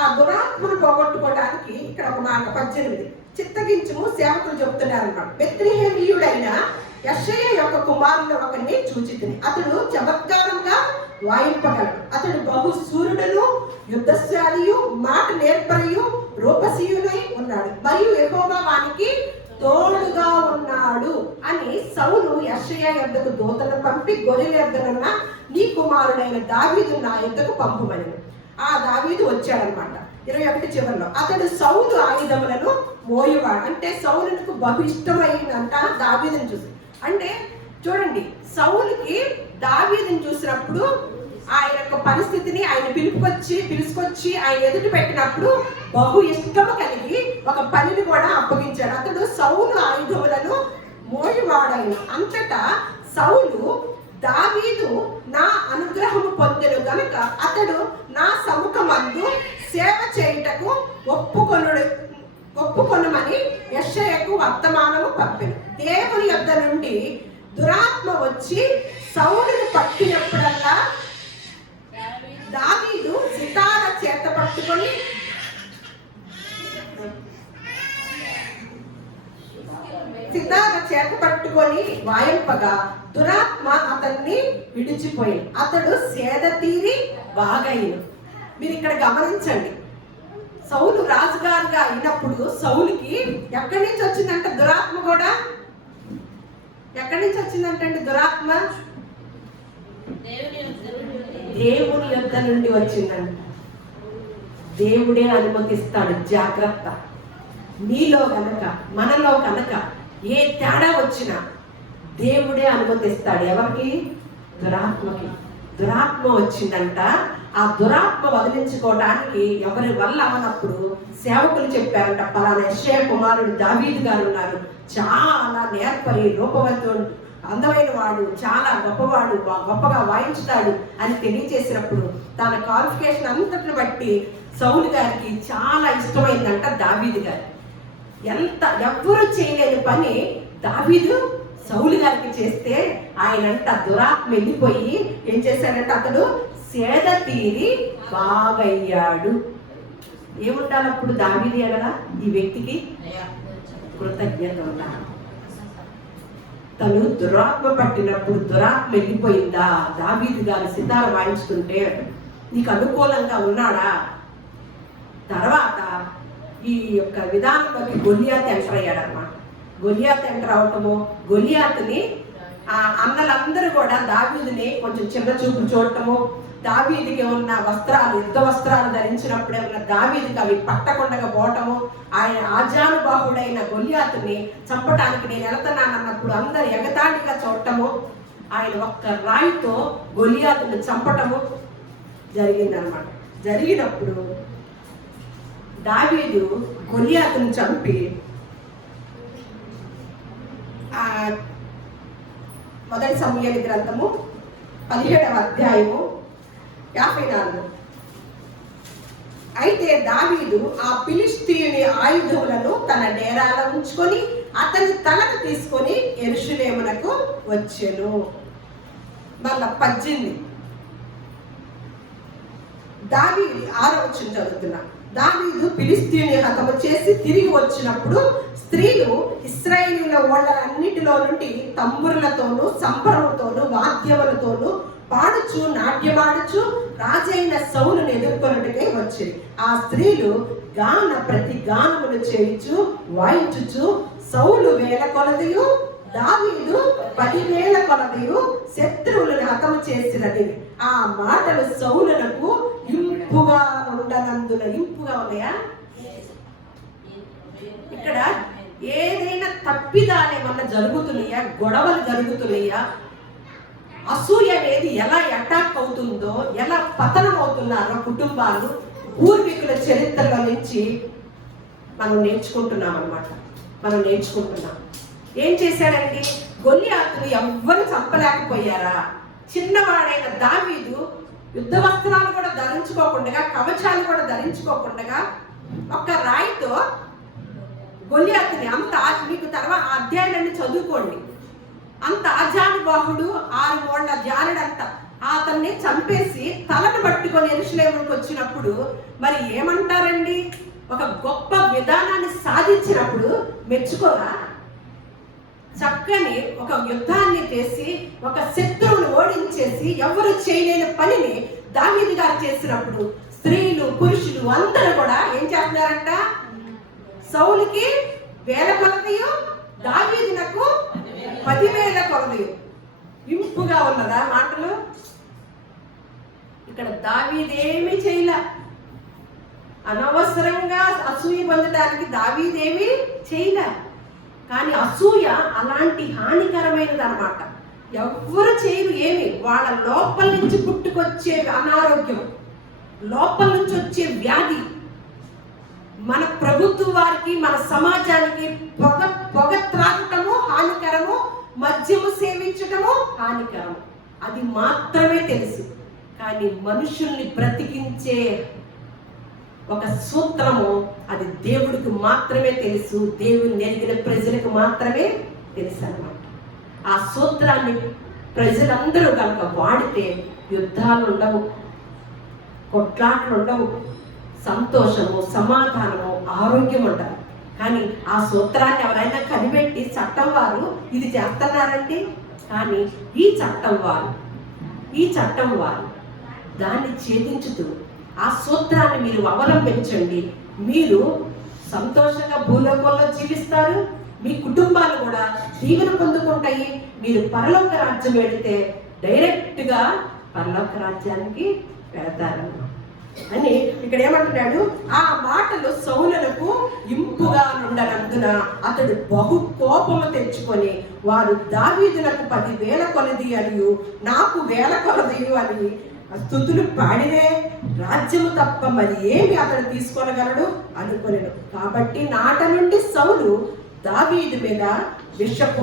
ఆ దురాత్మను పోగొట్టుకోవడానికి ఇక్కడ ఒక మాట 18 చిత్తగించుము సేవకులు చెబుతున్నారు అన్నమాట. బెత్లెహేమీయుడైన యెషయా యొక్క కుమారులు ఒకరిని చూచితిని. అతడు చమత్కారంగా వాయింపగలడు. అతడు బహు సూర్యుడును యుద్ధశాలియు మాట నేర్పరియు రూపశీయునై ఉన్నాడు. మరియు యెహోవా వానికి తోడుగా ఉన్నాడు అని సౌలు యెషయా యొద్దకు దూతను పంపి గొర్రెల యొద్దనున్న నీ కుమారుడైన దావీదు నా యొద్దకు పంపుమని. ఆ దావీదు వచ్చాడనమాట. 21 చివరిలో అతడు సౌలు ఆయుధములను మోయువాడు. అంటే సౌలుకు బహు ఇష్టమైందంట దావీదుని చూసి. అంటే చూడండి, సౌలుకి దావీదుని చూసినప్పుడు ఆయన యొక్క పరిస్థితిని ఆయన పిలుచుకొచ్చి ఆయన ఎదుటి పెట్టినప్పుడు బహు ఇష్టము కలిగి ఒక పనిని కూడా అప్పగించాడు. అతడు సౌలు ఆయుధములను మోయువాడైన. అంతటా సౌలు దావీదు నా అనుగ్రహము పొందెను గనుక అతడు నా సముఖమందు సేవ చేయుటకు ఒప్పుకొనమని యెషయాకు వర్తమానము పంపెను. దేవుని యొద్ద నుండి దురాత్మ వచ్చి సౌలును పట్టినప్పుడల్లా దావీదు సితార చేత పట్టుకొని వాయింపగా దురాత్మ అతన్ని విడిచిపోయింది. అతడు సేద తీరి బాగయ్యను. మీరు ఇక్కడ గమనించండి, సౌలు రాజుగారుగా అయినప్పుడు సౌలుకి ఎక్కడి నుంచి వచ్చిందంట దురాత్మ? కూడా ఎక్కడి నుంచి వచ్చిందంటండి దురాత్మ? దేవుని యొద్ద నుండి వచ్చిందంట. దేవుడే అనుమతిస్తాడు. జాగ్రత్త. నీలో కనుక మనలో కనుక ఏ తేడా వచ్చినా దేవుడే అనుమతిస్తాడు. ఎవరికి? దురాత్మకి. దురాత్మ వచ్చిందంట. ఆ దురాత్మ వదిలించుకోవడానికి ఎవరి వల్ల అవనప్పుడు సేవకులు చెప్పారంట, పలానా యెషయా కుమారుడు దావీదు గారు ఉన్నారు, చాలా నేర్పరి, రూపవంతుడు, అందమైన వాడు, చాలా గొప్పవాడు, గొప్పగా వాయించుతాడు అని తెలియచేసినప్పుడు తన క్వాలిఫికేషన్ అంతటిని బట్టి సౌలు గారికి చాలా ఇష్టమైందంట దావీదు గారు. ఎవ్వరూ చేయలేని పని దావీదు సౌలు గారికి చేస్తే ఆయనంట దురాత్మ వెళ్ళిపోయి ఏం చేశాడంటే అతడు సేద తీరి బాగయ్యాడు. ఏముండాలి అప్పుడు దావీదు ఎడల? ఈ వ్యక్తికి కృతజ్ఞత ఉండాలి. తను దురాత్మ పట్టినప్పుడు దురాత్మ వెళ్ళిపోయిందా? దావీదు గారు సితార వాయించుతుంటే నీకు అనుకూలంగా ఉన్నాడా? తర్వాత ఈ యొక్క విధానంలోకి గొలియాత్ ఎంటర్ అయ్యాడనమాట. గొలియాత్ ఎంటర్ అవటము, గొలియాతుని అన్నలందరూ కూడా దావీదుని కొంచెం చిన్న చూపు చూడటము, దావీదికి ఉన్న వస్త్రాలు, యుద్ధ వస్త్రాలు ధరించినప్పుడే ఉన్న దావీదికి అవి పట్టకుండా పోవటము, ఆయన ఆజానుబాహుడైన గొలియాతుని చంపడానికి నేను వెళ్తున్నానన్నప్పుడు అందరు ఎగతాళిగా చూడటము, ఆయన ఒక్క రాయితో గొలియాతుని చంపటము జరిగిందనమాట. జరిగినప్పుడు దావీదు గొలియాతుని చంపి మొదటి సమూయేలు గ్రంథము 17వ అధ్యాయము 54. అయితే దావీదు ఆ ఫిలిష్తీయుని ఆయుధములను తన డేరాలో ఉంచుకొని అతని తలకు తీసుకొని యెరూషలేమునకు వచ్చెను. మళ్ళా 18 దావీదు 6వ వచనం చదువుతున్నా. దావీదు ఫిలిష్తీయుని హతము చేసి తిరిగి వచ్చినప్పుడు స్త్రీలు ఇశ్రాయేలీయుల ఓళ్ళన్నిటిలో నుండి తంబురులతోనూ సంబరముతోనూ వాద్యములతోనూ పాడుచు నాట్యమాడుచు రాజైన సౌలును ఎదుర్కొన్నట్టుగా వచ్చింది. ఆ స్త్రీలు ప్రతి గానములు చేయించు వాయించుచు సౌలు 1000 కొలదియు దావీదు 10,000 కొలదియు శత్రువులను హతము చేసినది. ఆ మాటలు సౌలునకు ఇంపుగా ఉండనందున. ఇంపుగా ఉన్నాయా? ఇక్కడ ఏదైనా తప్పిదాలేమన్నా జరుగుతున్నాయా? గొడవలు జరుగుతున్నాయా? అసూయ అనేది ఎలా అటాక్ అవుతుందో, ఎలా పతనం అవుతున్నారో కుటుంబాలు పూర్వీకుల చరిత్రలో నుంచి మనం నేర్చుకుంటున్నాం అన్నమాట. మనం నేర్చుకుంటున్నాం. ఏం చేశాడండి? గొలియాతును ఎవ్వరు చంపలేకపోయారా? చిన్నవాడైన దావీదు యుద్ధ వస్త్రాలు కూడా ధరించుకోకుండా, కవచాలు కూడా ధరించుకోకుండా ఒక్క రాయితో గొలియాతుని మీకు తర్వాత అధ్యాయాన్ని చదువుకోండి. అంత ఆజానుబాహుడు, 6 మూళ్ళ జానుడంత అతన్ని చంపేసి తలను పట్టుకొని యెరూషలేముకు వచ్చినప్పుడు మరి ఏమంటారండి? ఒక గొప్ప విధానాన్ని సాధించినప్పుడు మెచ్చుకోరా? చక్కని ఒక యుద్ధాన్ని చేసి ఒక శత్రువును ఓడించేసి ఎవరు చేయలేని పనిని దావీదు గారు చేసినప్పుడు స్త్రీలు పురుషులు అందరూ కూడా ఏం చేస్తున్నారంట? సౌలుకి 1000 కొలదియు దావీదునకు 10,000 కొలదియు. ఇంపుగా ఉన్నదా మాటలు? ఇక్కడ దావీదేమీ చేయలే. అనవసరంగా అసూయ పొందడానికి దావీదేమీ చేయలే. కానీ అసూయ అలాంటి హానికరమైనది అన్నమాట. ఎవ్వరు చేయరు. ఏమి? వాళ్ళ లోపల నుంచి పుట్టుకొచ్చే అనారోగ్యం, లోపల నుంచి వచ్చే వ్యాధి మన ప్రభుత్వం వారికి, మన సమాజానికి పొగ త్రాగటము హానికరము, మద్యము సేవించటము హానికరము. అది మాత్రమే తెలుసు. కానీ మనుషుల్ని బ్రతికించే ఒక సూత్రము, అది దేవుడికి మాత్రమే తెలుసు, దేవుని ఎరిగిన ప్రజలకు మాత్రమే తెలుసు అన్నమాట. ఆ సూత్రాన్ని ప్రజలందరూ కనుక వాడితే యుద్ధాలు ఉండవు, కొట్లాట్లు ఉండవు, సంతోషము, సమాధానము, ఆరోగ్యం ఉండదు. కానీ ఆ సూత్రాన్ని ఎవరైనా కనిపెట్టి చట్టం వారు ఇది చేస్తున్నారంటే, కానీ ఈ చట్టం వారు దాన్ని ఛేదించుతూ ఆ సూత్రాన్ని మీరు అవలంబించండి. మీరు సంతోషంగా భూలోకంలో జీవిస్తారు, మీ కుటుంబాలు కూడా దీవెన పొందుకుంటాయి. మీరు పరలోక రాజ్యం వెళితే డైరెక్ట్గా పరలోక రాజ్యానికి వెళతారు అని ఇక్కడ ఏమంటున్నాడు. ఆ మాటలు సౌలునకు ఇంపుగా నుండనందున అతడు బహు కోపము తెచ్చుకొని, వారు దావీదునకు 10,000 కొలది అనియు నాకు 1,000 కొలది అని స్తుతులు పాడినే, రాజ్యము తప్ప మరి ఏమి అతడు తీసుకొనగలడు అనుకొనెను. కాబట్టి నాట నుండి సౌలు దావీదు మీద విషపు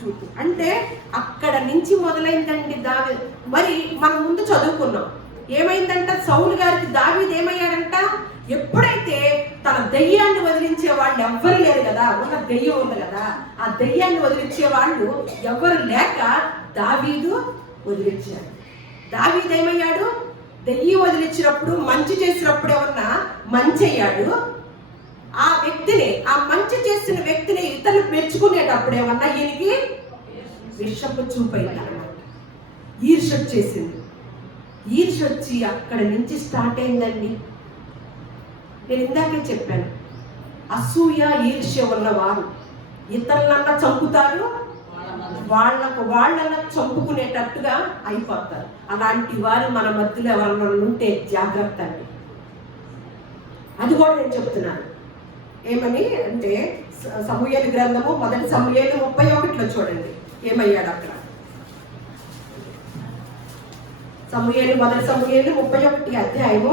చూపు అంటే అక్కడ నుంచి మొదలైందండి. మరి మనం ముందు చదువుకున్నాం, ఏమైందంట సౌలు గారికి దావీదు ఏమయ్యాడంట, ఎప్పుడైతే తన దెయ్యాన్ని వదిలించే వాళ్ళు ఎవ్వరు లేరు కదా, ఉన్న దెయ్యం ఉంది కదా, ఆ దెయ్యాన్ని వదిలించే వాళ్ళు ఎవ్వరు లేక దావీదు వదిలించాడు. దావీదు ఏమయ్యాడు, దెయ్యం వదిలించినప్పుడు మంచి చేసినప్పుడు ఏమన్నా మంచి అయ్యాడు. ఆ వ్యక్తిని, ఆ మంచి చేసిన వ్యక్తిని ఇతరులు మెచ్చుకునేటప్పుడు ఏమన్నా ఈయనకి విషపు చూపైంది అన్నమాట. ఈర్ష వచ్చేసింది. ఈర్ష వచ్చి అక్కడ నుంచి స్టార్ట్ అయిందండి. నేను ఇందాకే చెప్పాను, అసూయ ఈర్ష్య ఉన్నవారు ఇతరులన్నా చంపుతారు, వాళ్ళన్నా చంపుకునేటట్టుగా అయిపోతారు. అలాంటి వారు మన మధ్యలో ఎవరన్నా ఉంటే జాగ్రత్త అండి. అది కూడా నేను చెప్తున్నాను. ఏమని అంటే సమూయేలు గ్రంథము 1 సమూయేలు 31 చూడండి ఏమయ్యాడు అక్కడ. సమూయేలు 1 సమూయేలు 31 అధ్యాయము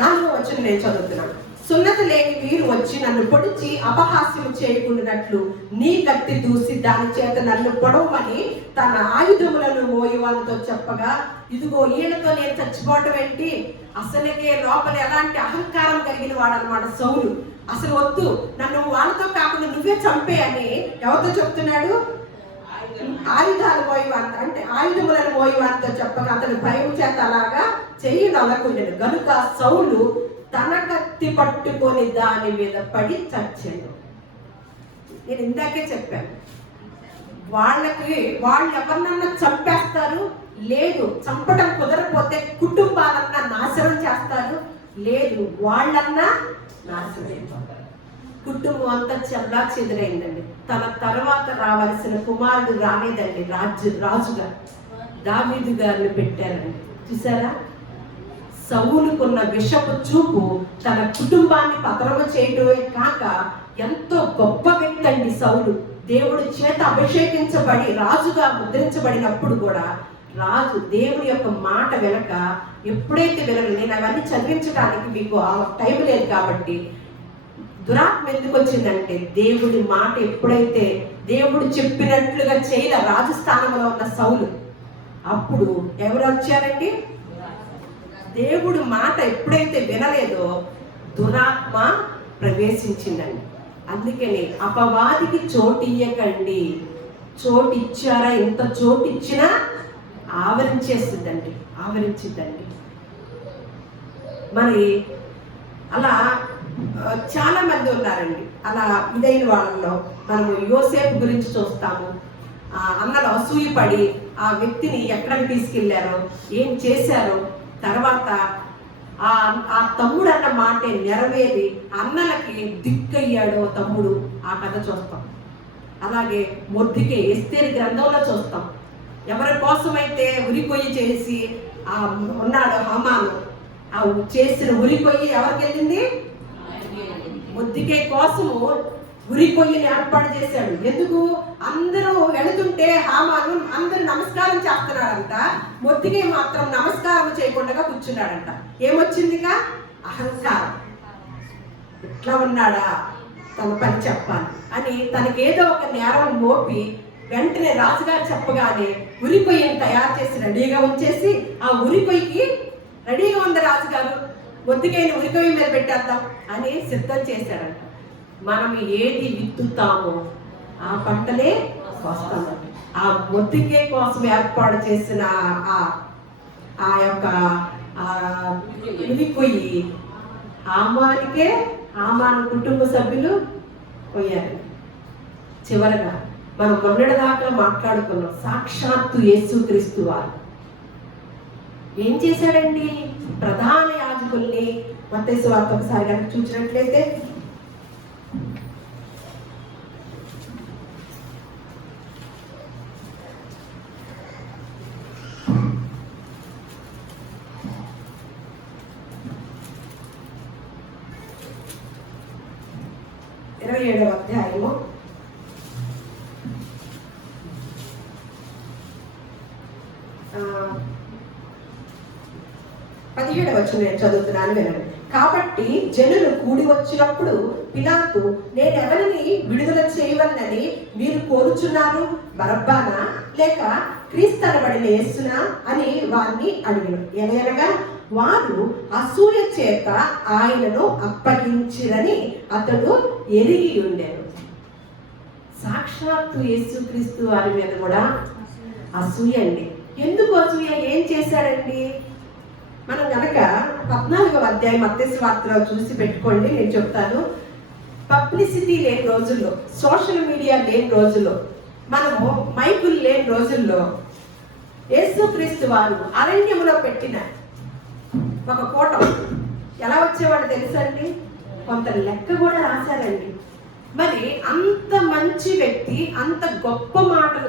4వ వచనం నేను చదువుతున్నాను. సున్నతి లేని వీరు వచ్చి నన్ను పొడిచి అపహాస్యము చేయకుండానట్లు నీ కత్తి దూసి దాని చేత నన్ను పొడవమని తన ఆయుధములను మోయవాళ్ళతో చెప్పగా, ఇదిగో ఈయనతో నేను చచ్చిపోవటం ఏంటి, అసలుకే లోపల ఎలాంటి అహంకారం కలిగిన వాడు అనమాట సౌలు. అసలు వద్దు, నన్ను వాళ్ళతో కాకుండా నువ్వే చంపే అని ఎవరితో చెప్తున్నాడు, ఆయుధాలు మోయవాంత అంటే ఆయుధములను మోయవాంతో చెప్పగా అతను భయం చేత అలాగా చెయ్యి నల్లకుండెను. గనుక సౌలు తన కత్తి పట్టుకొని దాని మీద పడి చచ్చాడు. నేను ఇందాకే చెప్పాను, వాళ్ళు ఎవరినన్నా చంపేస్తారు, లేదు చంపడం కుదరపోతే కుటుంబాలన్నా నాశనం చేస్తారు, లేదు వాళ్ళన్నా నాశనం. కుటుంబం అంతా చెల్లా చెదిరైందండి. తన తర్వాత రావాల్సిన కుమారుడు రాలేదండి, రాజుగా దావీదు గారిని పెట్టారండి. చూసారా, సౌలుకున్న విషపు చూపు తన కుటుంబాన్ని పతనము చేయడమే కాక ఎంతో గొప్ప వ్యక్తి అండి సౌలు. దేవుడి చేత అభిషేకించబడి రాజుగా ముద్రించబడినప్పుడు కూడా రాజు దేవుడి యొక్క మాట వినక ఎప్పుడైతే నేను అవన్నీ చదివించడానికి మీకు ఆ టైం లేదు కాబట్టి, దురాత్మ ఎందుకు వచ్చిందంటే దేవుడి మాట ఎప్పుడైతే దేవుడు చెప్పినట్లుగా చేయలే రాజు స్థానంలో ఉన్న సౌలు, అప్పుడు ఎవరు వచ్చారండి, దేవుడు మాట ఎప్పుడైతే వినలేదో దురాత్మ ప్రవేశించిందండి. అందుకని అపవాదికి చోటు ఇయ్యకండి. చోటు ఇచ్చారా, ఎంత చోటు ఇచ్చినా ఆవరించిందండి. మరి అలా చాలా మంది ఉన్నారండి. అలా ఇదైన వాళ్ళలో మనము యోసేపు గురించి చూస్తాము. అన్నలు అసూయపడి ఆ వ్యక్తిని ఎక్కడికి తీసుకెళ్లారో, ఏం చేశారో, తర్వాత ఆ తమ్ముడు అన్న మాటే నెరవేరి అన్నలకి దిక్కయ్యాడో తమ్ముడు, ఆ కథ చూస్తాం. అలాగే మొర్దెకై ఎస్తేరు గ్రంథంలో చూస్తాం. ఎవరి కోసమైతే ఉరికొయ్యి చేసి ఉన్నాడు హామాను, ఆ చేసిన ఉరికొయ్యి ఎవరికి వెళ్ళింది, మొర్దెకై కోసము ఉరికొయ్యని ఏర్పాటు చేశాడు. ఎందుకు, అందరూ వెళుతుంటే హామాను అందరూ నమస్కారం చేస్తున్నాడంట, మొర్దెకై మాత్రం నమస్కారం చేయకుండా కూర్చున్నాడంట. ఏమొచ్చిందిగా, అహంకారం. ఇట్లా ఉన్నాడా, తన పని చెప్పాలి అని తనకేదో ఒక నేరం మోపి వెంటనే రాజుగారు చెప్పగానే ఉరికొయ్యని తయారు చేసి రెడీగా ఉంచేసి ఆ ఉరికొయ్యికి రెడీగా ఉంది రాజుగారు, ఒత్తికైన ఉరికొయ్య మీద పెట్టేద్దాం అని సిద్ధం చేశాడంట. మనం ఏది విత్తుతామో ఆ పంటనే వస్తామంట. ఆ ఒత్తికే కోసం ఏర్పాటు చేసిన ఆ యొక్క ఉరికొయ్యి హామాను కుటుంబ సభ్యులు పోయారు. చివరగా మనం మొన్నటిదాకా మాట్లాడుకున్నాం, సాక్షాత్తు యేసుక్రీస్తు వారు ఏం చేశాడండి? ప్రధాన యాజకుల్ని మత్తయి సువార్త ఒకసారి కనుక చూసినట్లయితే ఇరవై 27వ అధ్యాయము 17వ వచనం నేను చదువుతున్నాను, వినండి. కాబట్టి జనులు కూడి వచ్చినప్పుడు పిలాతు, నేను ఎవరిని విడుదల చేయవలనని మీరు కోరుచున్నారు? బరబ్బానా లేక క్రీస్తనబడిన యేసునా అని వారిని అడిగాను. ఎనగా వారు అసూయ చేత ఆయనను అప్పగించిరని అతడు ఎరిగి ఉండేను. సాక్షాత్తు యేసుక్రీస్తు వారి మీద కూడా అసూయ అండి. ఎందుకు అసూయ? ఏం చేశాడండి? మనం కనుక 14వ అధ్యాయం మత్తయి సువార్తలో చూసి పెట్టుకోండి, నేను చెప్తాను. పబ్లిసిటీ లేని రోజుల్లో, సోషల్ మీడియా లేని రోజుల్లో, మనము మైకులు లేని రోజుల్లో యేసుక్రీస్తు వారు అరణ్యములో పెట్టిన ఒక కోటం ఎలా వచ్చేవాడు తెలుసండి? కొంత లెక్క కూడా రాశారండి. మరి అంత మంచి వ్యక్తి, అంత గొప్ప మాటలు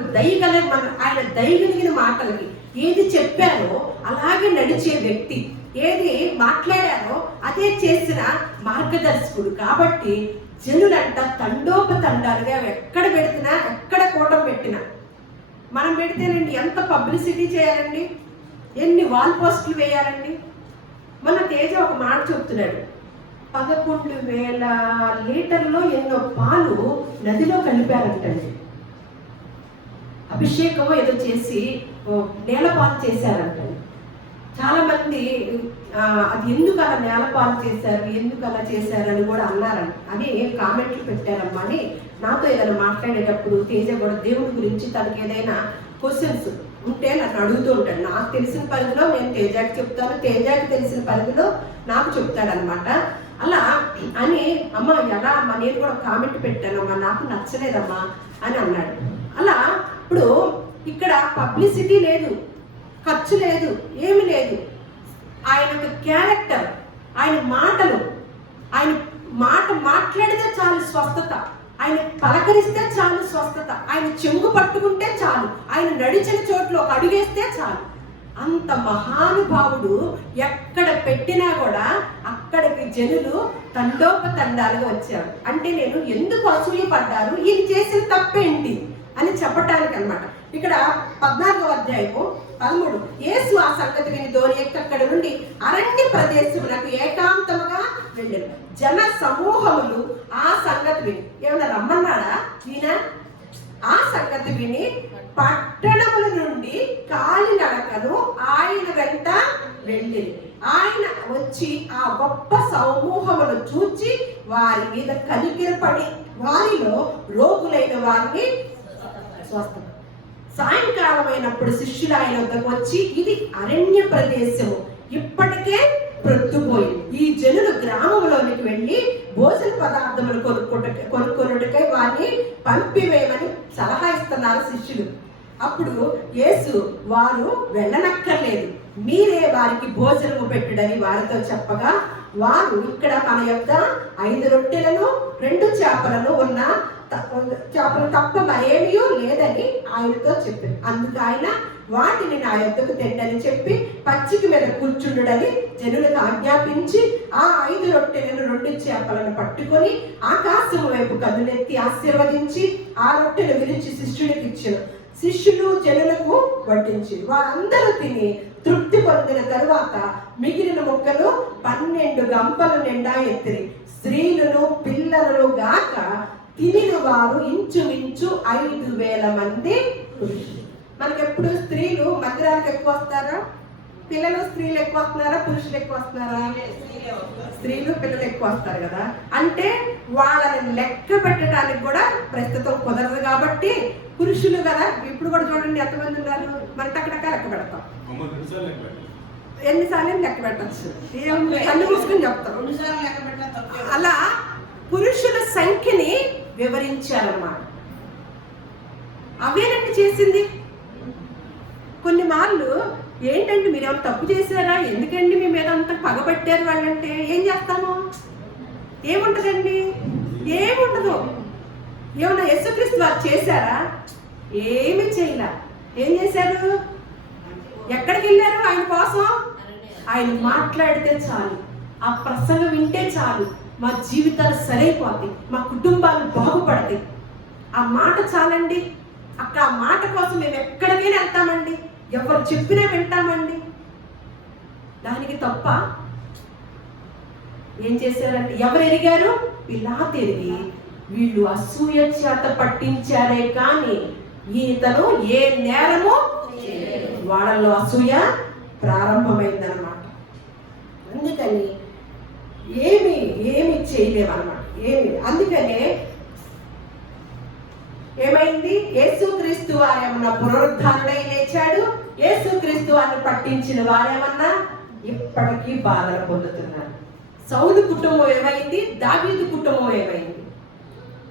ఆయన దయగలిగిన మాటలకి ఏది చెప్పారో అలాగే నడిచే వ్యక్తి, ఏది మాట్లాడారో అదే చేసిన మార్గదర్శకుడు. కాబట్టి జనులంట తండోపతండాలుగా ఎక్కడ పెడుతున్నా, ఎక్కడ కూటం పెట్టినా, మనం పెడితేనండి ఎంత పబ్లిసిటీ చేయాలండి, ఎన్ని వాల్ పోస్టులు వేయాలండి. మన తేజ ఒక మాట చెప్తున్నాడు, 11,000 లీటర్లో ఎన్నో పాలు నదిలో కలిపారంటండి. అభిషేకం ఏదో చేసి నేలపాలు చేశారంటండి. చాలా మంది అది ఎందుకు అలా నేలపాలు చేశారు, ఎందుకు అలా చేశారు అని కూడా అన్నారని అని కామెంట్లు పెట్టారమ్మా. అని నాతో ఏదైనా మాట్లాడేటప్పుడు తేజ కూడా దేవుడి గురించి తనకి ఏదైనా క్వశ్చన్స్ ఉంటే నన్ను అడుగుతూ ఉంటాడు. నాకు తెలిసిన పరిధిలో నేను తేజాకి చెప్తాను, తేజాకి తెలిసిన పరిధిలో నాకు చెప్తాడనమాట. అలా అని అమ్మ ఎలా అమ్మ నేను కూడా కామెంట్ పెట్టానమ్మా, నాకు నచ్చలేదమ్మా అని అన్నాడు. అలా ఇప్పుడు ఇక్కడ పబ్లిసిటీ లేదు, ఖర్చు లేదు, ఏమి లేదు. ఆయన క్యారెక్టర్, ఆయన మాటలు, ఆయన మాట్లాడితే చాలు స్వస్థత, ఆయన పలకరిస్తే చాలు స్వస్థత, ఆయన చెంగు పట్టుకుంటే చాలు, ఆయన నడిచిన చోట్ల ఒక అడుగేస్తే చాలు. అంత మహానుభావుడు ఎక్కడ పెట్టినా కూడా అక్కడికి జనులు తండోపతండాలుగా వచ్చారు. అంటే నేను ఎందుకు అసూయపడ్డారు, ఈయన చేసిన తప్పేంటి అని చెప్పటానికి అనమాట. ఇక్కడ 14వ అధ్యాయము 13 యేసు ఆ సంగతి విని ధోని ఎక్కడి నుండి అరణ్య ప్రదేశమునకు ఏకాంతముగా వెళ్ళారు. జన సమూహములు ఆ సంగతి విని, ఏమన్నా రమ్మన్నాడా ఈయన? ఆ సంగతి విని పట్టణముల నుండి కాలినడకను ఆయన వెంట వెళ్ళి, ఆయన వచ్చి ఆ గొప్ప సమూహమును చూచి వారి మీద కనికిరపడి వారిలో రోగులైన వారిని స్వస్థ. సాయంకాలం అయినప్పుడు శిష్యులు ఆయన వద్దకు వచ్చి, ఇది అరణ్య ప్రదేశము, ఇప్పటికే ప్రొద్దుపోయింది, ఈ జనులు గ్రామంలోనికి వెళ్ళి భోజన పదార్థములు కొనుక్కొనుటకై వారిని పంపివేయమని సలహా ఇస్తున్నారు శిష్యులు. అప్పుడు యేసు, వారు వెళ్ళనక్కర్లేదు, మీరే వారికి భోజనము పెట్టుడని వారితో చెప్పగా, వారు ఇక్కడ మన యొక్క 5 రొట్టెలను 2 చేపలను ఉన్న చేపలు తప్ప మరేమీ లేదని ఆయనతో చెప్పారు. అందుకు ఆయన, వాటిని నా యొద్దకు తెండని చెప్పి పచ్చిక మీద కూర్చుండుడని జనులకు ఆజ్ఞాపించి ఆ 5 రొట్టెలను 2 చేపలను పట్టుకొని ఆకాశం వైపు కన్నులెత్తి ఆశీర్వదించి ఆ రొట్టెలు విరిచి శిష్యుడికి ఇచ్చారు. శిష్యులు జనులకు వడ్డించి వారందరూ తిని తృప్తి పొందిన తరువాత మిగిలిన ముక్కలు 12 గంపల నిండా ఎత్తిరి. స్త్రీలను పిల్లలను గాక తినిన వారు ఇంచుమించు 5,000 మంది పురుషులు. మనకెప్పుడు స్త్రీలు మందిరానికి ఎక్కువ వస్తారా? పిల్లలు స్త్రీలు ఎక్కువ వస్తున్నారా, పురుషులు ఎక్కువ వస్తున్నారా? స్త్రీలు పిల్లలు ఎక్కువ వస్తారు కదా. అంటే వాళ్ళని లెక్క పెట్టడానికి కూడా ప్రస్తుతం కుదరదు కాబట్టి పురుషులు కదా. ఇప్పుడు కూడా చూడండి ఎంతమంది ఉన్నారు, మన టక్కడక్క లెక్క పెడతాం. ఎన్నిసార్లు లెక్క పెట్టచ్చు, కళ్ళు మూసుకొని చెప్తాం. అలా పురుషుల సంఖ్యని వివరించారన్నమాట. అవేనండి చేసింది. కొన్ని మార్లు ఏంటంటే మీరు ఏమైనా తప్పు చేశారా, ఎందుకండి మీ మీద అంత పగబట్టారు వాళ్ళంటే ఏం చేస్తాము? ఏముంటదండి, ఏముండదు. ఏమన్నా యేసుక్రీస్తు వారు చేశారా? ఏమి చేయలే. ఏం చేశారు? ఎక్కడికి వెళ్ళారు? ఆయన కోసం ఆయన మాట్లాడితే చాలు, ఆ ప్రసంగం వింటే చాలు, మా జీవితాలు సరైపోతాయి, మా కుటుంబాలు బాగుపడతాయి. ఆ మాట చాలండి. అక్కడ ఆ మాట కోసం మేము ఎక్కడికైనా వెళ్తామండి, ఎవరు చెప్పినా వింటామండి. దానికి తప్ప ఏం చేశారండి? ఎవరు ఎరిగారు? ఇలా తిరిగి వీళ్ళు అసూయ చేత పట్టించారే కానీ ఈతను ఏ నేరము వాళ్ళలో అసూయ ప్రారంభమైందనమాట. అందుకని ఏమి చేయలేమన్నమాట. అందుకనే ఏమైంది? యేసుక్రీస్తు వారేమన్నా పునరుద్ధారుడై లేచాడు. యేసుక్రీస్తు వారిని పట్టించిన వారేమన్నా ఇప్పటికీ బాధలు పొందుతున్నారు. సౌలు కుటుంబం ఏమైంది? దావీదు కుటుంబం ఏమైంది?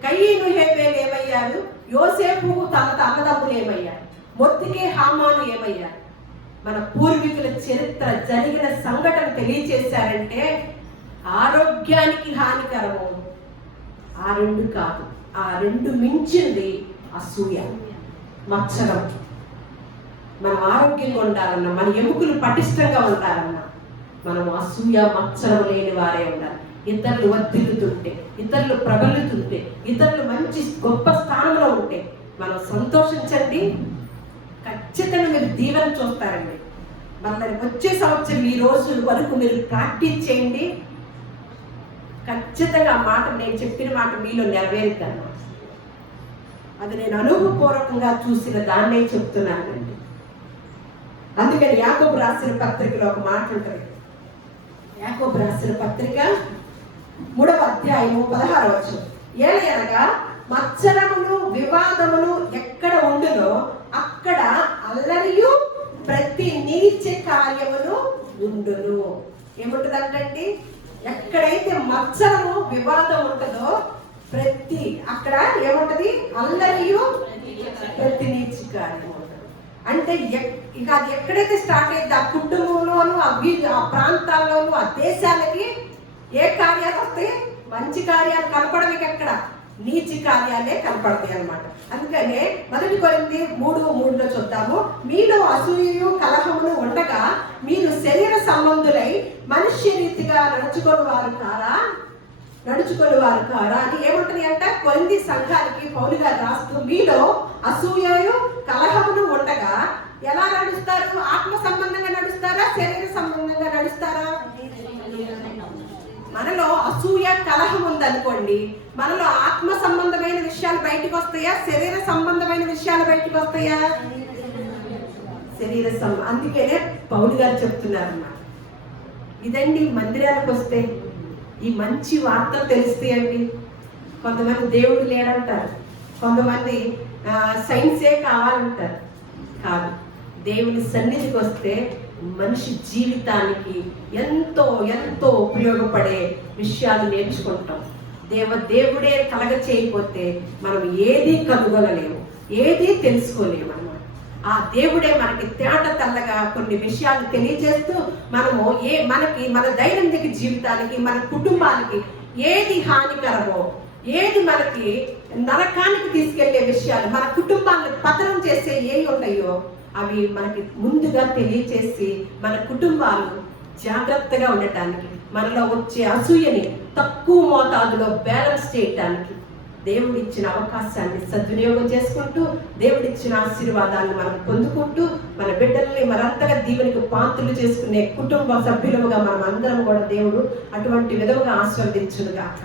కయీను హేబేలు ఏమయ్యారు? యోసేపు తమ అన్నదమ్ములు ఏమయ్యారు? మొర్దెకై హామాను ఏమయ్యారు? మన పూర్వీకుల చరిత్ర జరిగిన సంఘటన తెలియచేశారంటే ఆరోగ్యానికి హానికరము ఆ రెండు కాదు, ఆ రెండు మించింది అసూయ, మత్సరం. మనం ఆరోగ్యంగా ఉండాలన్నా, మన ఎముకలు పటిష్టంగా ఉండాలన్నా మనం అసూయ మత్సరం లేని వారే ఉండాలి. ఇతరులు వర్ధిల్లుతుంటే, ఇతరులు ప్రబలుతుంటే, ఇతరులు మంచి గొప్ప స్థానంలో ఉంటే మనం సంతోషించండి. ఖచ్చితంగా మీరు దీవెన చూస్తారండి. మన వచ్చే సంవత్సరం ఈ రోజు వరకు మీరు ప్రాక్టీస్ చేయండి. ఖచ్చితంగా ఆ మాట, నేను చెప్పిన మాట మీలో నెరవేరుతాను. అది నేను అనుభవపూర్వకంగా చూసిన దాన్నే చెప్తున్నానండి. అందుకని యాకోబు రాసిన పత్రికలో ఒక మాట ఉంటుంది. యాకోబు రాసిన పత్రిక 3వ అధ్యాయము 16వ వచనం. ఏలయనగా మత్సరమును వివాదమును ఎక్కడ ఉండునో అక్కడ అల్లరియు ప్రతి నీచ కార్యమును ఉండును. ఏముంటుందంటండి? ఎక్కడైతే మత్సరము వివాదం ఉంటుందో ప్రతి అక్కడ ఏముంటది? అల్లరియు ప్రతి నీచ కార్యము ఉంటుంది. అంటే ఇక అది ఎక్కడైతే స్టార్ట్ అయింది, ఆ కుటుంబంలోను, ఆ ప్రాంతాల్లోను, ఆ దేశాలకి ఏ కార్యాలు వస్తాయి? మంచి కార్యాలు కనపడవి, ఎక్కడ నీచ కార్యాలే కనపడతాయి అన్నమాట. అందుకనే 1 కొరింథీ 3:3లో చూద్దాము. మీలో అసూయయు కలహమును ఉండగా మీరు శరీర సంబంధులై మనుష్య రీతిగా నడుచుకొని వారు కారా అని ఏముంటుంది అంట? కొరింథీ సంఘానికి పౌలు గారు రాస్తూ, మీలో అసూయయు కలహమును ఉండగా ఎలా నడుస్తారు? ఆత్మ సంబంధంగా నడుస్తారా, శరీర సంబంధంగా నడుస్తారా? మనలో అసూయ కలహం ఉందనుకోండి, మనలో ఆత్మ సంబంధమైన విషయాలు బయటకు వస్తాయా, శరీర సంబంధమైన విషయాలు బయటకు వస్తాయా? అందుకనే పౌలు గారు చెప్తున్నారు అన్నమాట. ఇదండి మందిరాలకు వస్తే ఈ మంచి వార్తలు తెలుస్తాయండి. కొంతమంది దేవుడు లేడంటారు, కొంతమంది సైన్సే కావాలంటారు. కాదు, దేవుని సన్నిధికి వస్తే మనిషి జీవితానికి ఎంతో ఎంతో ఉపయోగపడే విషయాలు నేర్చుకుంటాం. దేవుడే కలగ చేయకపోతే మనం ఏదీ కనుగొనలేము, ఏదీ తెలుసుకోలేము అన్నమాట. ఆ దేవుడే మనకి తేట తెల్లగా కొన్ని విషయాలు తెలియజేస్తూ మనము మనకి మన దైనందిక జీవితానికి, మన కుటుంబానికి ఏది హానికరమో, ఏది మనకి నరకానికి తీసుకెళ్లే విషయాలు, మన కుటుంబాన్ని పతనం చేసే ఏవి ఉంటాయో అవి మనకి ముందుగా తెలియచేసి మన కుటుంబాలు జాగ్రత్తగా ఉండటానికి, మనలో వచ్చే అసూయని తక్కువ మోతాదులో బ్యాలెన్స్ చేయటానికి దేవుడిచ్చిన అవకాశాన్ని సద్వినియోగం చేసుకుంటూ, దేవుడిచ్చిన ఆశీర్వాదాన్ని మనం పొందుకుంటూ, మన బిడ్డల్ని మరంతగా దీవెనికి పాత్రలు చేసుకునే కుటుంబ సభ్యులుగా మనం అందరం కూడా దేవుడు అటువంటి విధముగా ఆశీర్వదించునుగాక.